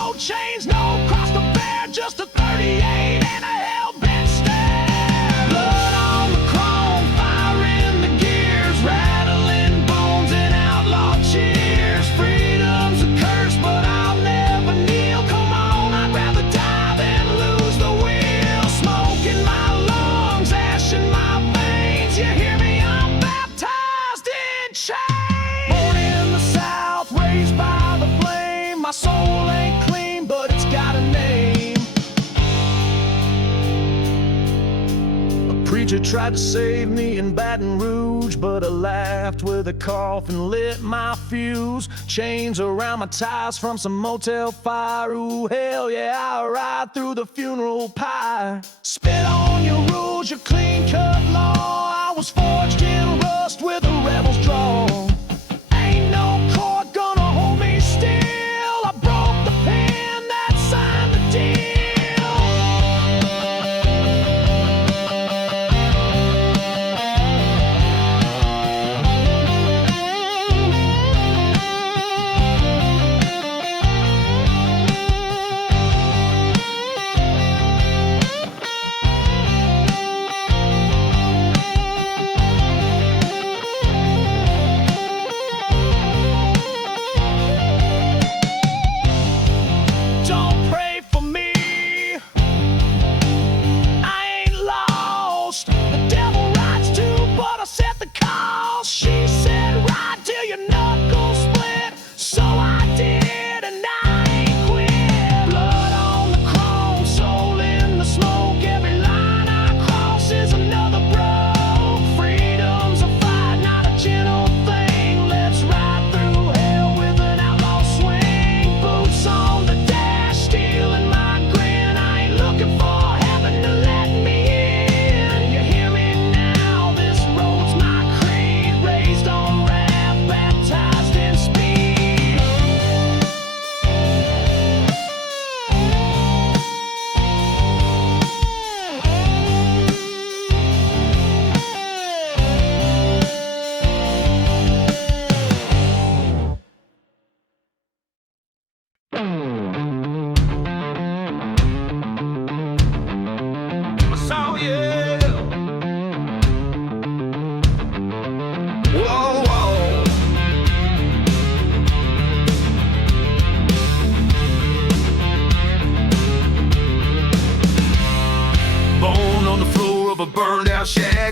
preacher tried to save me in Baton Rouge, but I laughed with a cough and lit my fuse. Chains around my ties from some motel fire. Ooh, hell yeah, I'll ride through the funeral pyre. Spit on your rules, your clean-cut law. I was forged in rust with a rebel's draw. Ain't no court gonna hold me still. I broke the pen that signed the deal.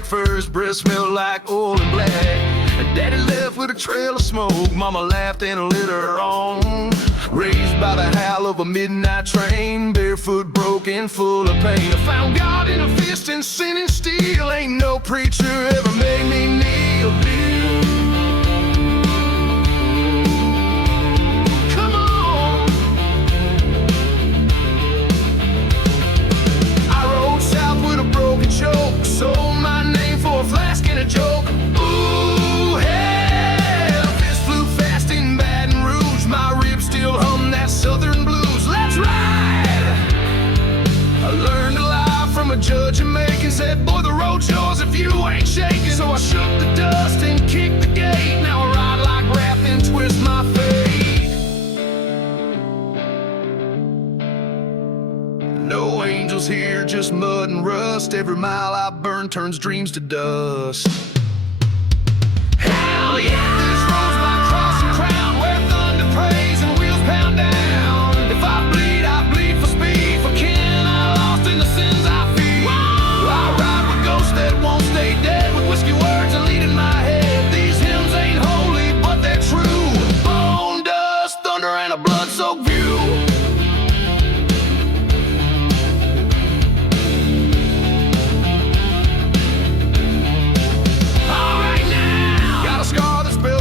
First breath smelled like oil and black. Daddy left with a trail of smoke. Mama laughed and lit her on. Raised by the howl of a midnight train. Barefoot, broken, full of pain. I found God in a fist and sin and steel. Ain't no preacher ever made me kneel. Come on. I rode south with a broken choke. Sold my name for a flask and a joke. Ooh, hell, fist flew fast in Baton Rouge. My ribs still hum that southern blues. Let's ride! I learned a lie from a judge in Macon. Said, boy, the road's yours if you ain't shaking. So I shook the dust and kicked the gate. Now I ride like rap and twist my fate. No angels here, just mud and rust. Every mile I burn turns dreams to dust. Hell yeah! This road's my cross and crown, where thunder prays and wheels pound down. If I bleed for speed, for kin I lost in the sins I feed. I ride with ghosts that won't stay dead, with whiskey words and lead in my head. These hymns ain't holy, but they're true. Bone dust, thunder, and a blood-soaked view.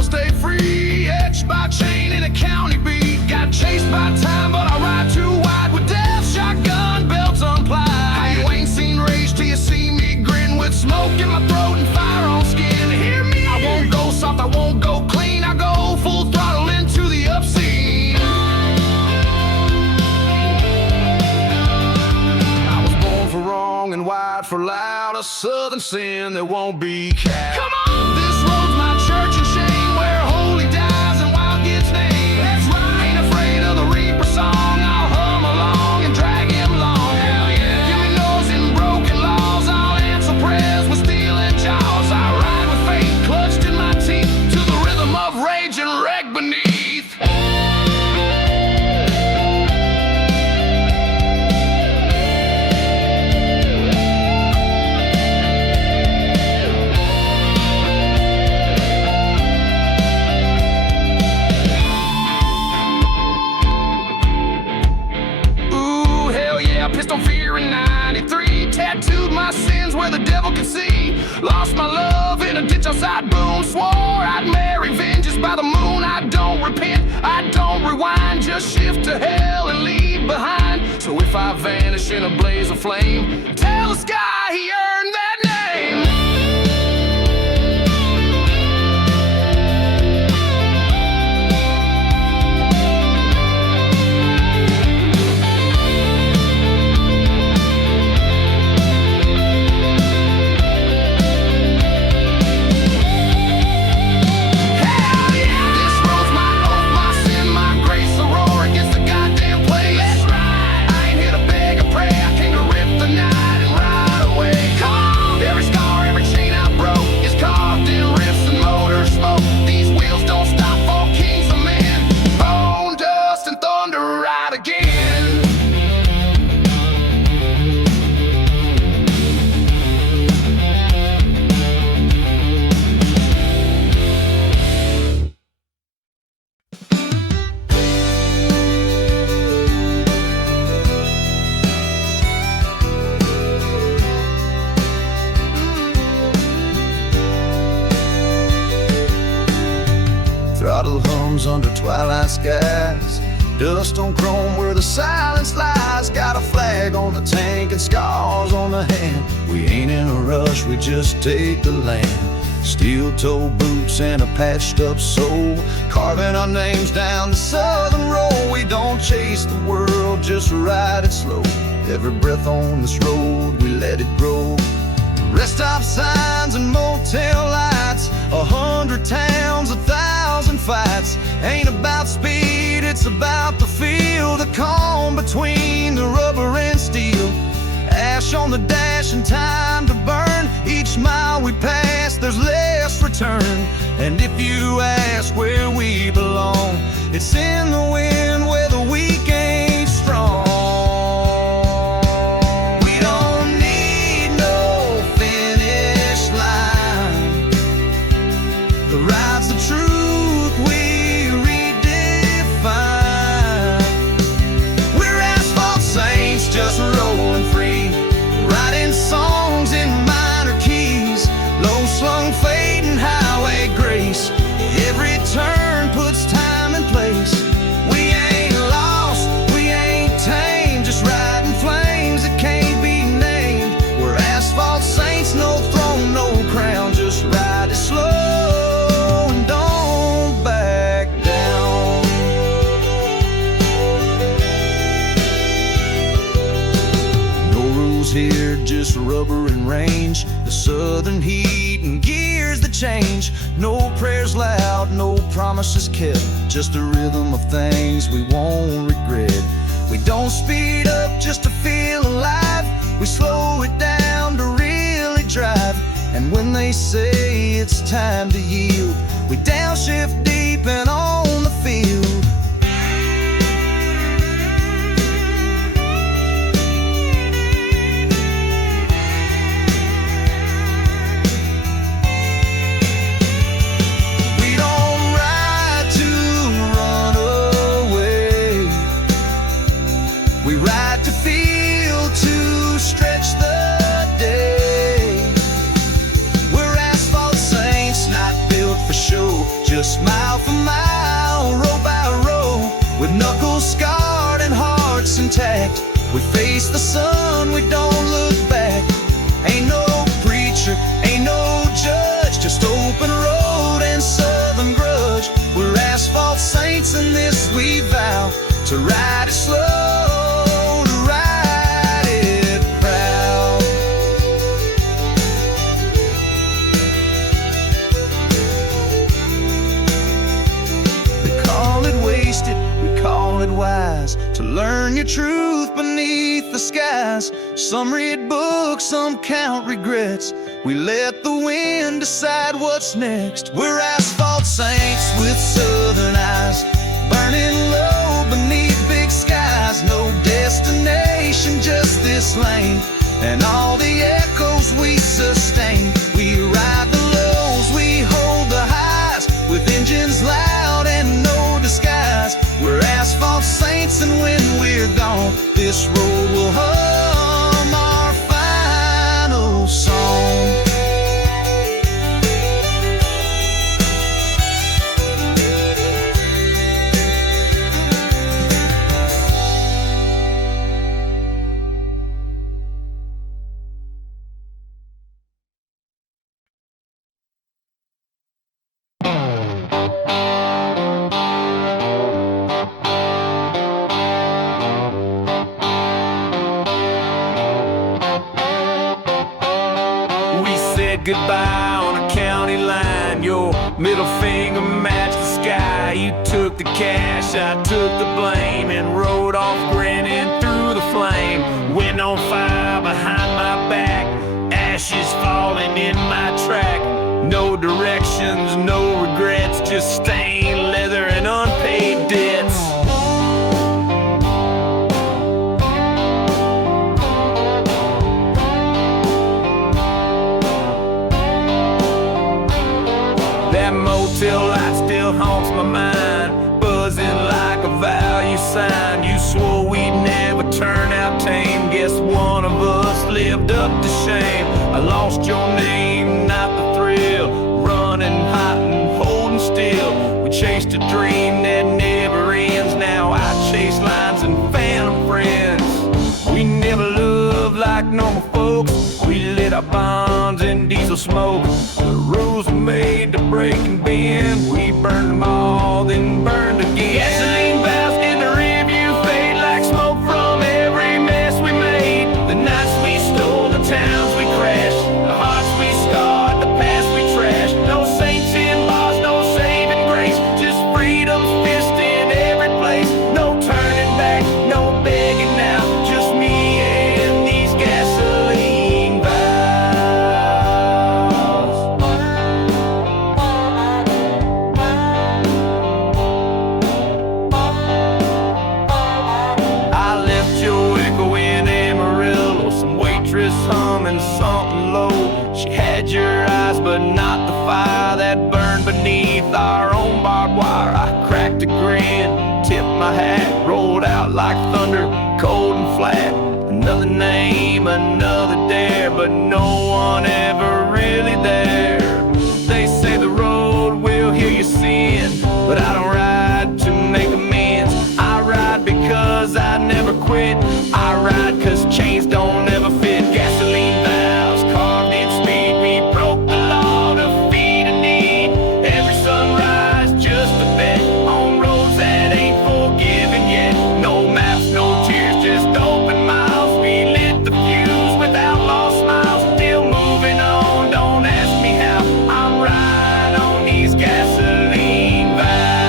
Stay free, etched by chain in a county beat. Got chased by time, but I ride too wide with death, shotgun belts unplied. How you ain't seen rage till you see me grin, with smoke in my throat and fire on skin. Hear me? I won't go soft, I won't go clean. I go full throttle into the obscene. I was born for wrong and wired for loud, a southern sin that won't be capped. Come on! This road's my church and shame. Song, I'll hum along and drag him along. Hell yeah. Give me noise and broken laws. I'll answer prayers with steel and jaws. I ride with fate clutched in my teeth to the rhythm of rage and wreck beneath. I pissed on fear in 93. Tattooed my sins where the devil could see. Lost my love in a ditch outside Boone. Swore I'd marry vengeance by the moon. I don't repent, I don't rewind. Just shift to hell and leave behind. So if I vanish in a blaze of flame, tell the sky he earned that name. Throttle hums under twilight skies. Dust on chrome where the silence lies. Got a flag on the tank and scars on the hand. We ain't in a rush, we just take the land. Steel-toe boots and a patched up soul, carving our names down the southern road. We don't chase the world, just ride it slow. Every breath on this road, we let it grow. Rest stop signs and motel lights, 100 towns, 1,000 fights. Ain't about speed, it's about the feel, the calm between the rubber and steel. Ash on the dash and time to burn. Each mile we pass, there's less return. And if you ask where we belong, it's in the wind where the weak ain't strong. Just rolling free, writing songs in minor keys, low-slung fading highway grace. Every turn puts time in place. We ain't lost, we ain't tamed, just riding flames that can't be named. We're asphalt saints, no throne, no crown, just ride it slow and don't back down. Here, just rubber and range, the southern heat and gears that change. No prayers loud, no promises kept, just a rhythm of things we won't regret. We don't speed up just to feel alive, we slow it down to really drive. And when they say it's time to yield, we downshift deep and on the field. Just mile for mile, row by row, with knuckles scarred and hearts intact. We face the sun, we don't look back. Ain't no preacher, ain't no judge, just open road and southern grudge. We're asphalt saints and this we vow, to ride it slow, to ride it proud. We call it wise to learn your truth beneath the skies. Some read books, some count regrets. We let the wind decide what's next. We're asphalt saints with southern eyes, burning low beneath big skies. No destination, just this lane, and all the echoes we sustain. We ride the lows, we hold the highs, with engines loud and no disguise. We're asphalt saints, and when we're gone, this road will hold goodbye on a county line. Your middle finger matched the sky. You took the cash, I took the blame, and rode off grinning through the flame. Wind on fire behind my back, ashes falling in my track. No directions, no regrets, just stained leather and unpaid debts. That motel light still haunts my mind, buzzing like a value sign. You swore we'd never turn out tame, guess one of us lived up to shame. I lost your name, not the thrill, running hot and holding still. We chased a dream that never ends, now I chase lines and phantom friends. We never loved like normal folks, we lit our bonds in diesel smoke. The rules were made to break and bend, we burned them all, then burned again. Gasoline vows in the rearview fade like smoke from every mess we made. The nights we stole, the towns we crashed, the hearts we scarred, the past we trashed. No saints in bars, no saving grace, just freedom's fist in every place. No turning back, no begging now, just me and these gasoline vows. I left your echo in Amarillo, some waitress humming something low. She had your eyes but not the fire that burned beneath our own barbed wire. I cracked a grin, tipped my hat, rolled out like thunder, cold and flat. Another name, another dare, but no one ever really there. They say the road will heal your sin, but I don't ride to make amends. I ride because I never quit, I ride cause chains don't ever fit. Gasoline valves carved in speed, we broke the law to feed a need. Every sunrise just a bet on roads that ain't forgiven yet. No maps, no tears, just open miles. We lit the fuse with outlaw smiles. Still moving on, don't ask me how. I'm riding on these gasoline vows.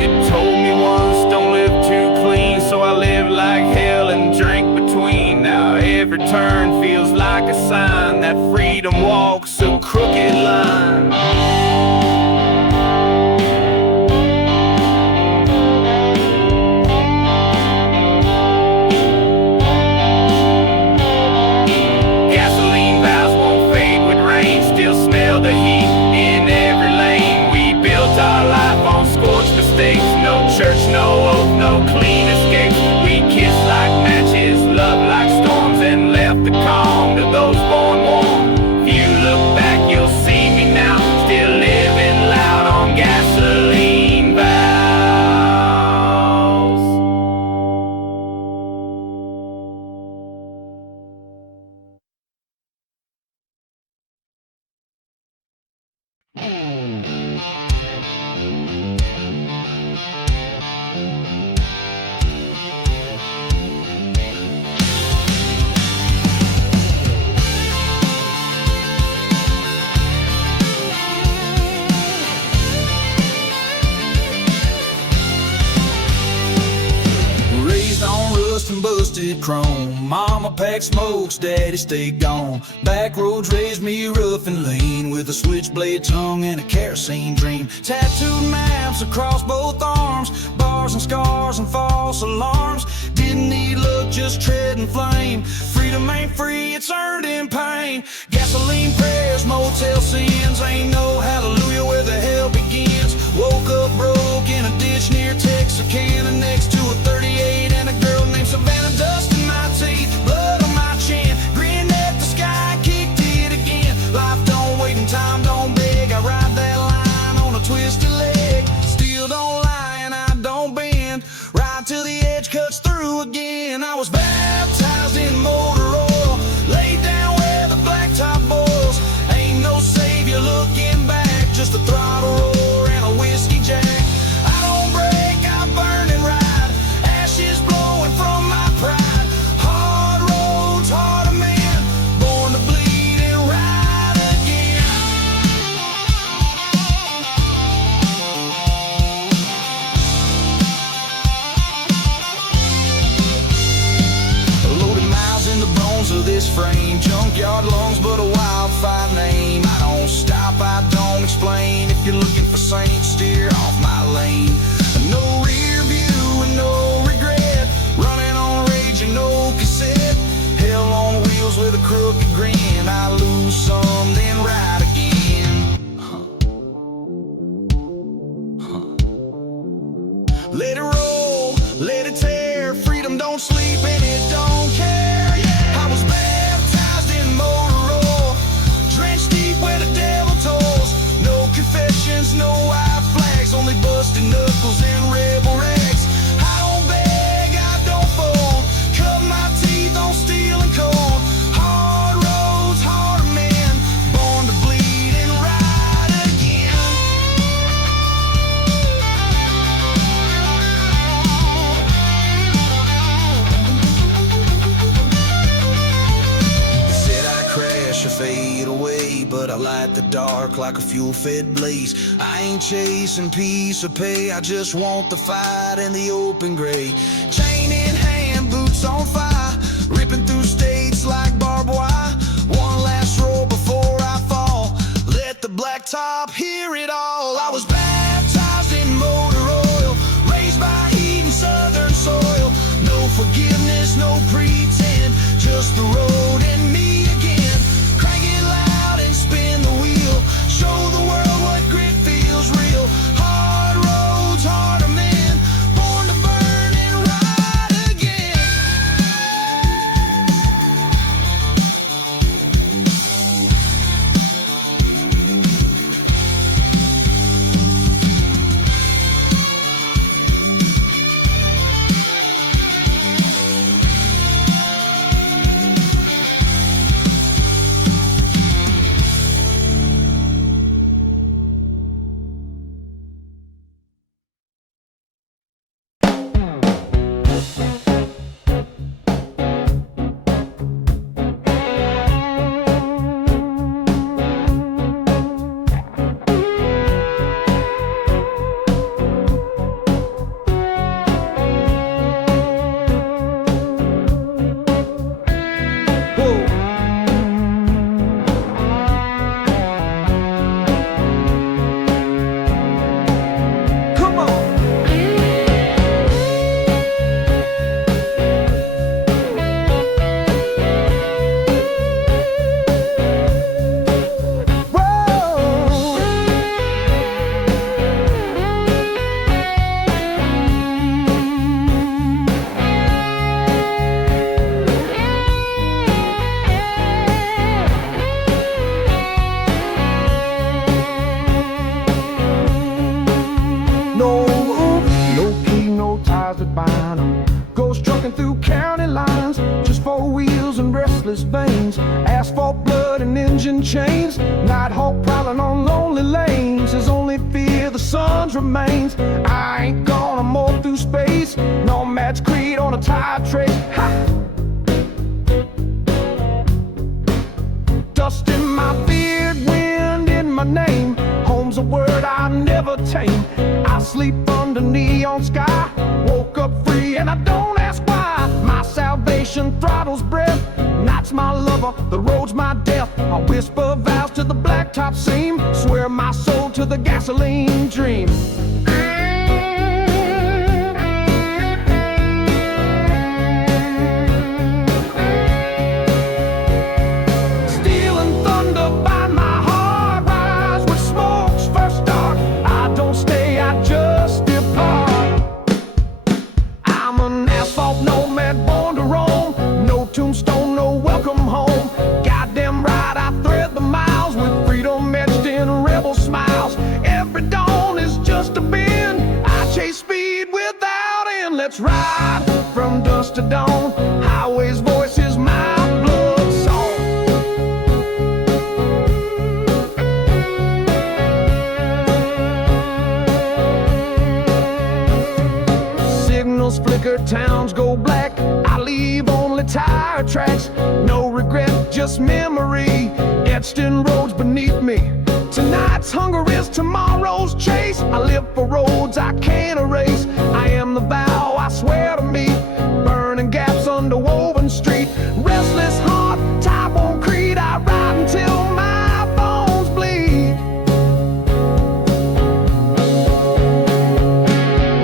You told me once, don't live too clean, so I live like hell and drank between. Now every turn feels like a sign that freedom walks a crooked line. Gasoline vows won't fade with rain, still smell the heat in every lane. We built our life on scorched mistakes, no church, no oath, no clean escapes. We kissed like matches, loved like storms, and left the calm to those born warm. If you look back, you'll see me now, still living loud on gasoline vows. Raised on rust and busted chrome. Mama packed smokes, daddy stayed gone. Backroads raised me rough and lean, with a switchblade tongue and a kerosene dream. Tattooed maps across both arms, bars and scars and false alarms. Didn't need luck, just treading flame. Freedom ain't free, it's earned in pain. Gasoline prayers, motel sins, ain't no hallelujah where the hell begins. Woke up broke in a ditch near Texarkana, next to a 38 and a girl named Savannah. Dust in my teeth, blood on my chin, grinned at the sky, kicked it again. Life don't wait and time don't beg, I ride that line on a twisted leg. Still don't lie and I don't bend, right till the edge cuts through again. I was Let it roll, let it tear. Freedom don't sleep and it don't care. I was baptized in motor oil, drenched deep where the devil tolls. No confessions, no white flags, only busted knuckles and rebel rags. I don't beg, I don't fold, cut my teeth on steel and cold. Hard roads, harder men, born to bleed and ride again. They said I crash or fade away, but I light the dark like a fuel-fed blaze. I ain't chasing peace or pay, I just want the fight in the open gray. Chain in hand, boots on fire, ripping through states like barbed wire. One last roll before I fall, let the blacktop hear it all. I was baptized in motor oil, raised by heat and southern soil. No forgiveness, no pretend, just the road and me again. Crank it loud and spin the wheel, show the world what grit feels real. Hard roads, harder men, born to burn and ride again. Veins, asphalt, blood, and engine chains. Nighthawk prowling on lonely lanes. His only fear the sun's remains. I ain't gonna mow through space. Nomad's creed on a tide trace. Ha! Dust in my beard, wind in my name. Home's a word I never tame. I sleep under neon sky. Woke up free and I don't ask why. My salvation throttles breath. Night's my lover, the road's my death. I whisper vows to the blacktop seam. Swear my soul to the gasoline dream. Steel and thunder bind my heart. Rise with smoke's first dark. I don't stay, I just depart. I'm an asphalt nomad born to roam. No tombstone, no welcome home. Goddamn right, I thread the miles with freedom etched in rebel smiles. Every dawn is just a bend. I chase speed without end. Let's ride from dusk to dawn. Highway's voice is my blood song. Signals flicker, towns go black. I leave only tire tracks. No regret, just memory etched in roads beneath me. Tonight's hunger is tomorrow's chase. I live for roads I can't erase. I am the vow I swear to me. Burning gaps under woven street. Restless heart, type on creed. I ride until my bones bleed.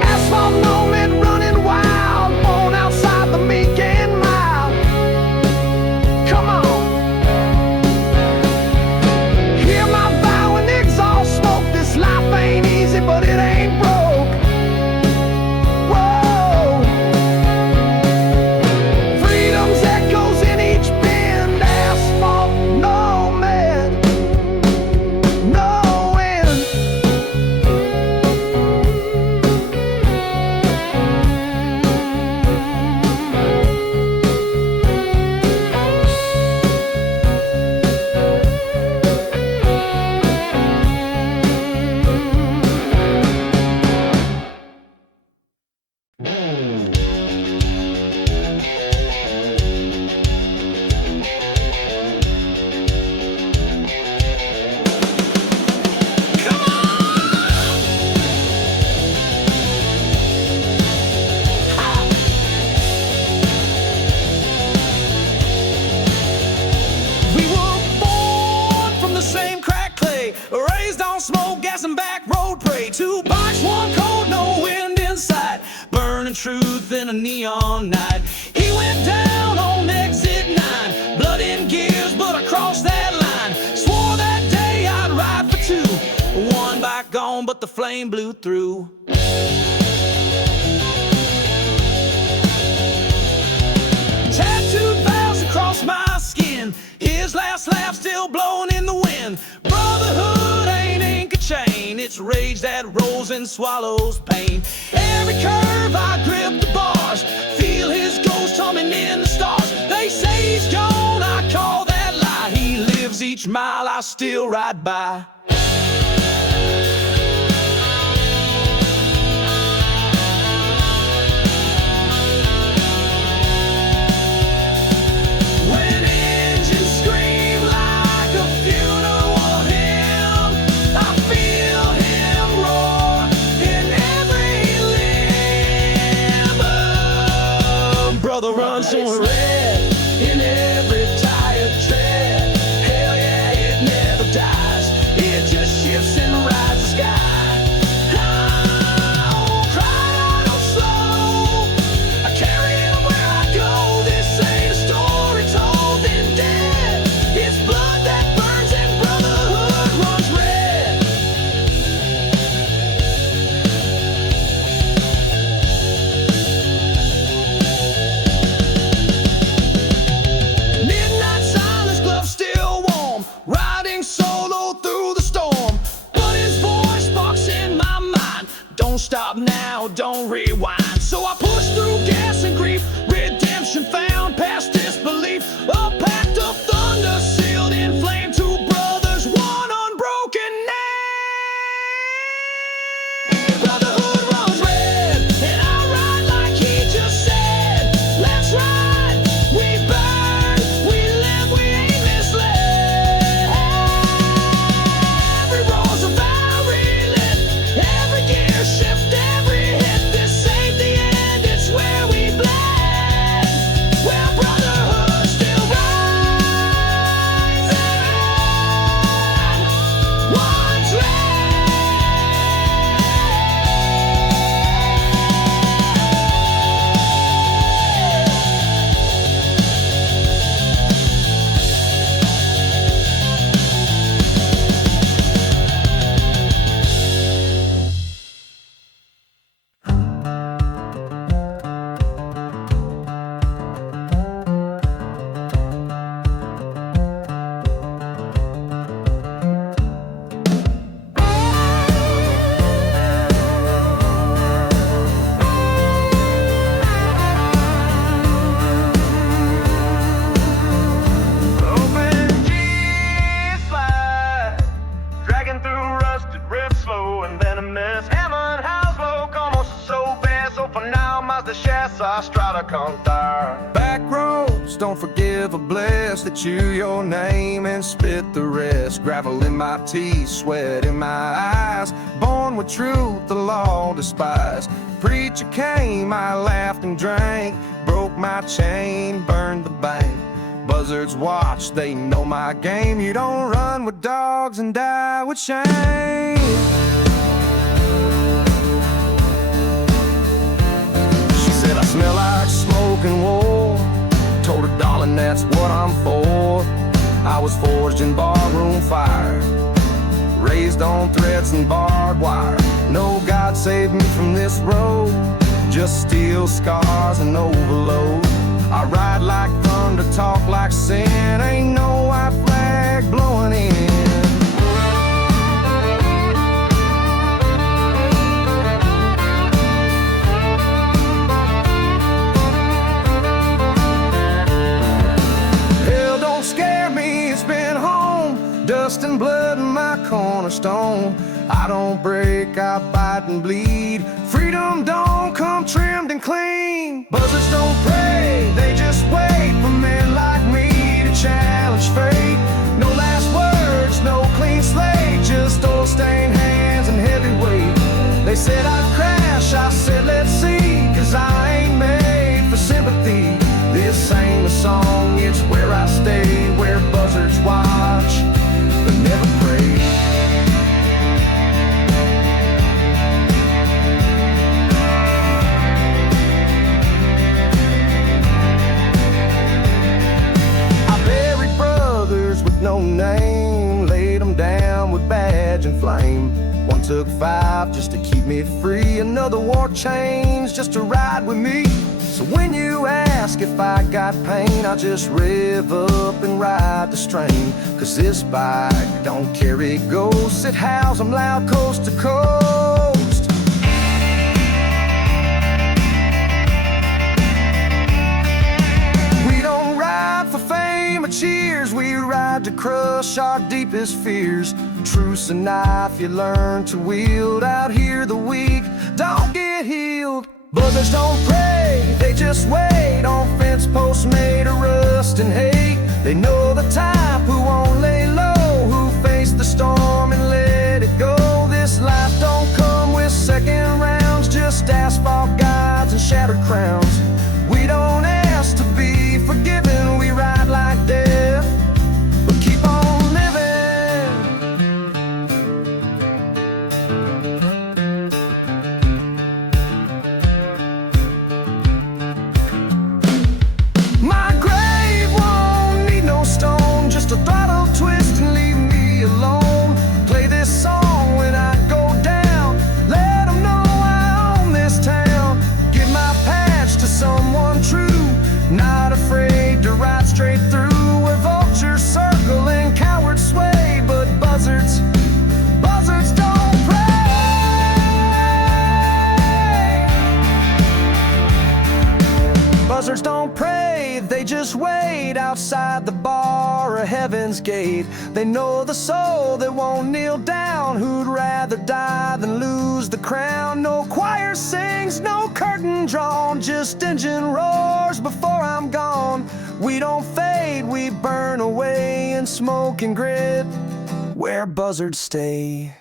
Asphalt nomad running wild, born outside the meek and mild. Come on, hear my vow and exhaust smoke. This life ain't easy, but it ain't broke. smooth in a neon night. He went down on exit 9, blood in gears, but I crossed that line. Swore that day I'd ride for two. One bike gone, but the flame blew through. Tattooed vows across my skin, his last laugh still blowing in the wind. Brotherhood ain't ink or chain, it's rage that rolls and swallows pain. Every curve I grip the bars, feel his ghost humming in the stars. They say he's gone, I call that lie. He lives each mile I still ride by. Runs red in every tire tread. Hell yeah, it never dies. It just shifts and rides the sky. Oh, cry on slow. I carry him where I go. This ain't a story told in dead. It's blood that burns and Brotherhood runs red. Solo through the storm, but his voice sparks in my mind. Don't stop now, don't rewind. So I push through gas and grief, redemption found past disbelief. A pact of thunder sealed in flame, two brothers, one unbroken name. Brotherhood runs red, and I ride like he just said. Let's ride, we burn, we live, we ain't misled. Shift every hit, this ain't the end, it's where we blend. Where Brotherhood still rides and runs red. Backroads don't forgive a bless. They chew your name and spit the rest. Gravel in my teeth, sweat in my eyes. Born with truth, the law despised. Preacher came, I laughed and drank. Broke my chain, burned the bank. Buzzards watch, they know my game. You don't run with dogs and die with shame. I smell like smoke and war. Told her, darling, that's what I'm for. I was forged in barroom fire, raised on threads and barbed wire. No God saved me from this road, just steel scars and overload. I ride like thunder, talk like sin. Ain't no white flag blowing in. Dust and blood in my cornerstone. I don't break, I bite and bleed. Freedom don't come trimmed and clean. Buzzards don't pray, they just wait for men like me to challenge fate. No last words, no clean slate, just oil-stained hands and heavy weight. They said I'd crash, I said let's see, 'cause I ain't made for sympathy. This ain't a song, it's where I stay, where buzzards watch but never pray. took 5 just to keep me free. Another war change just to ride with me. So when you ask if I got pain, I just rev up and ride the strain. Cause this bike don't carry ghosts, it howls them loud coast to coast. We don't ride for fame or cheers, we ride to crush our deepest fears. Truce and knife you learn to wield, out here the weak don't get healed. Buzzards don't pray, they just wait on fence posts made of rust and hate. They know the type who won't lay low, who face the storm and let it go. This life don't come with second rounds, just asphalt guides and shattered crowns. We don't ask to be forgiven, we ride like death, but keep on living. My grave won't need no stone, just a throttle twist and leave me alone. Play this song when I go down, let them know I own this town. Give my patch to someone true, not afraid to ride straight through. Where vultures circle and cowards sway, but buzzards don't pray. Buzzards don't pray, they just wait outside the bar or heaven's gate. They know the soul that won't kneel down, who'd rather die than lose the crown. No choir sings, no curtain drawn, just engine roars before I'm gone. We don't fade, we burn away in smoke and grit, where buzzards stay.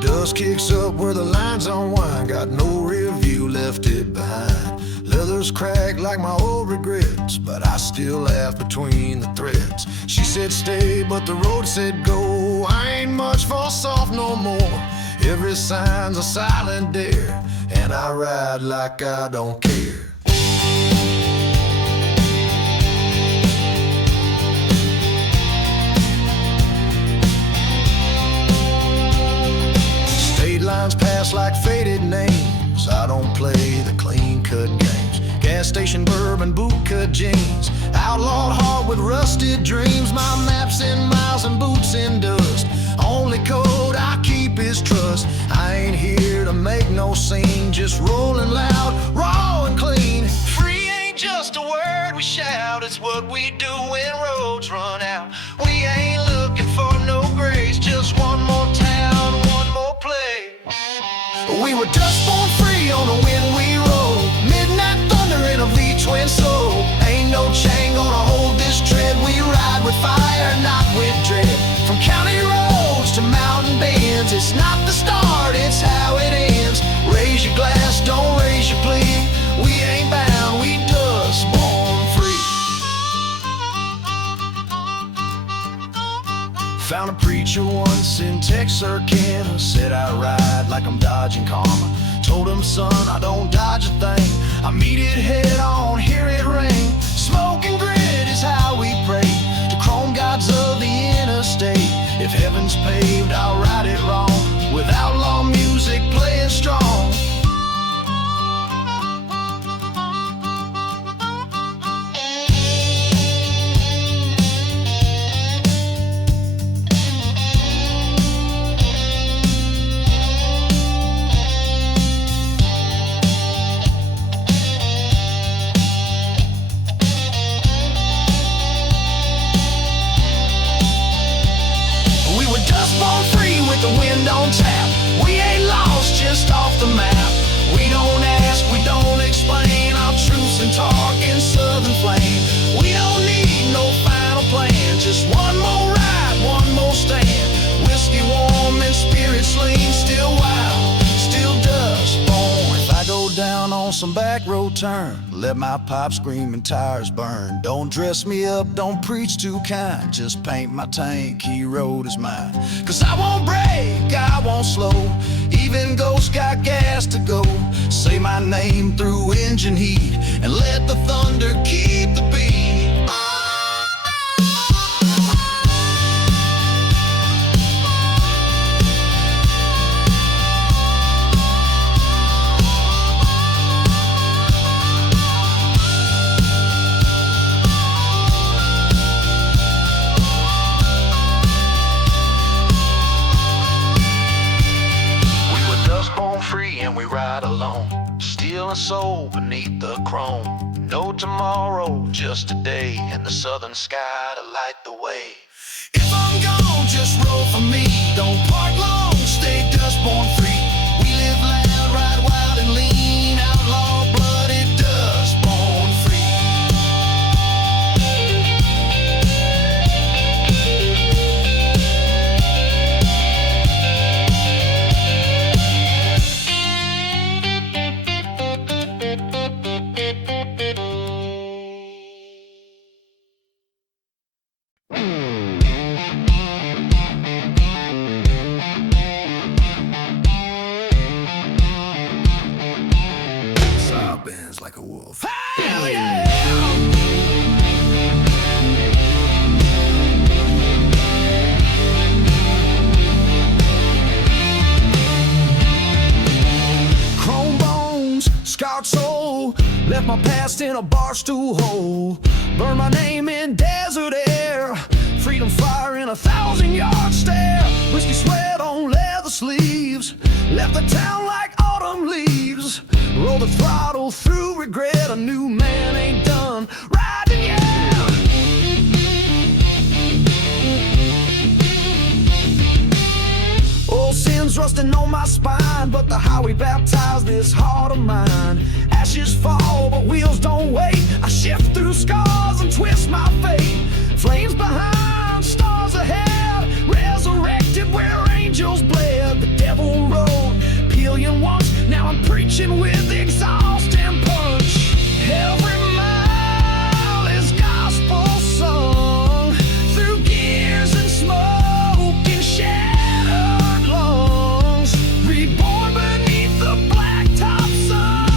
Dust kicks up where the lines unwind, got no rear view, left it behind. Leather's cracked like my old regrets, but I still laugh between the threads. She said stay, but the road said go. I ain't much for soft no more. Every sign's a silent dare, and I ride like I don't care. State lines pass like faded names, I don't play the clean-cut games. Gas station bourbon, bootcut jeans, outlawed heart with rusted dreams. My maps in miles and boots in dust, only code I keep is trust. I ain't here to make no scene, just rolling loud, raw and clean. Free ain't just a word we shout, it's what we do when roads run out. We ain't looking for no grace, just one more town, one more place. We were dust born free on the wind we roll, midnight thunder in a V-twin soul. Ain't no chain gonna hold this tread, we ride with fire, not with dread. From county roads to mountain bends, it's not the start, it's how it ends. Raise your glass, don't raise your plea, we ain't bound, we dust born free. Found a preacher once in Texarkana, said I ride like I'm dodging karma. Told him, son, I don't dodge a thing, I meet it head on, hear it ring. Smoke and grit is how we pray to chrome gods of the interstate. If heaven's paved, I'll ride it wrong, with outlaw music playing strong. The wind on tap, we ain't lost, just off the map. We don't ask, we don't explain, our truce and talk in southern flame. We don't need no final plan, just one more ride, one more stand. Whiskey warm and spirits lean, still wild, still dust born. If I go down on some back road turn, let my pipe scream and tires burn. Don't dress me up, don't preach too kind, just paint my tank, key road is mine. Cause I won't break, I won't slow, even even ghosts got gas to go. Say my name through engine heat and let the thunder keep the beat. We ride alone, steal a soul beneath the chrome. No tomorrow, just today, and the southern sky to light the way. If I'm gone, just roll for me. Don't park long, stay dust-born free. We live loud, ride wild and lean. Outlaw, blooded, dust-born free. Bends like a wolf. Hell yeah! Chrome bones, scarred soul, left my past in a bar stool hole. Burn my name in desert air, freedom fire in 1,000-yard stare. Whiskey sweat on leather sleeves, left the town like autumn leaves. Roll the throttle through regret, a new man ain't done riding yet. Old sins rusting on my spine, but the highway baptized this heart of mine. Ashes fall, but wheels don't wait. I shift through scars and twist my fate. Flames behind, stars ahead, resurrected where angels bled. The devil rode, pillion once, now I'm preaching with exhaust and punch. Every mile is gospel song, through gears and smoke and shattered lungs, reborn beneath the blacktop sun.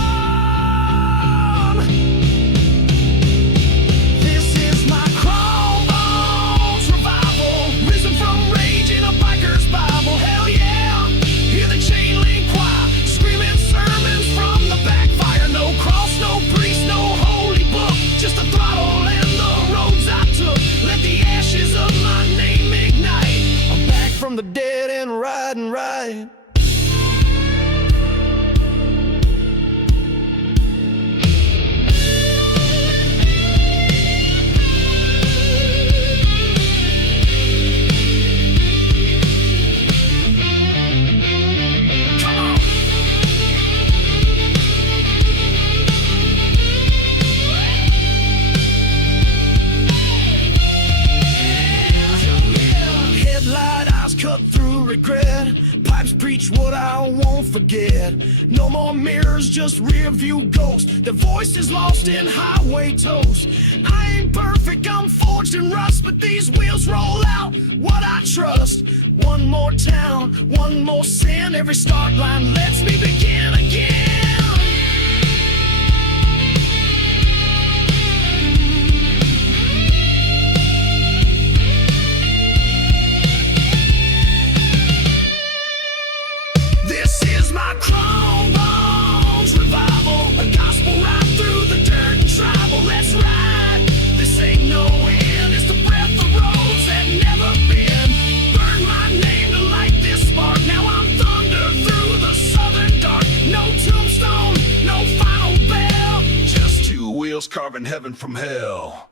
This is my chrome bones revival, risen from rage in a biker's Bible. Hell yeah, hear the chain link choir screaming sermons from the backfire. No cross, no priest, no holy book, just the throttle and the roads I took. Let the ashes of my name ignite. I'm back from the dead and riding right. Cut through regret, pipes preach what I won't forget. No more mirrors, just rear view ghosts. The voice is lost in highway toast. I ain't perfect, I'm forged in rust, but these wheels roll out what I trust. One more town, one more sin, every start line lets me begin again. My chrome bones revival, a gospel ride through the dirt and tribal. Let's ride, this ain't no end, it's the breath of roads that never been. Burn my name to light this spark, now I'm thunder through the southern dark. No tombstone, no final bell, just two wheels carving heaven from hell.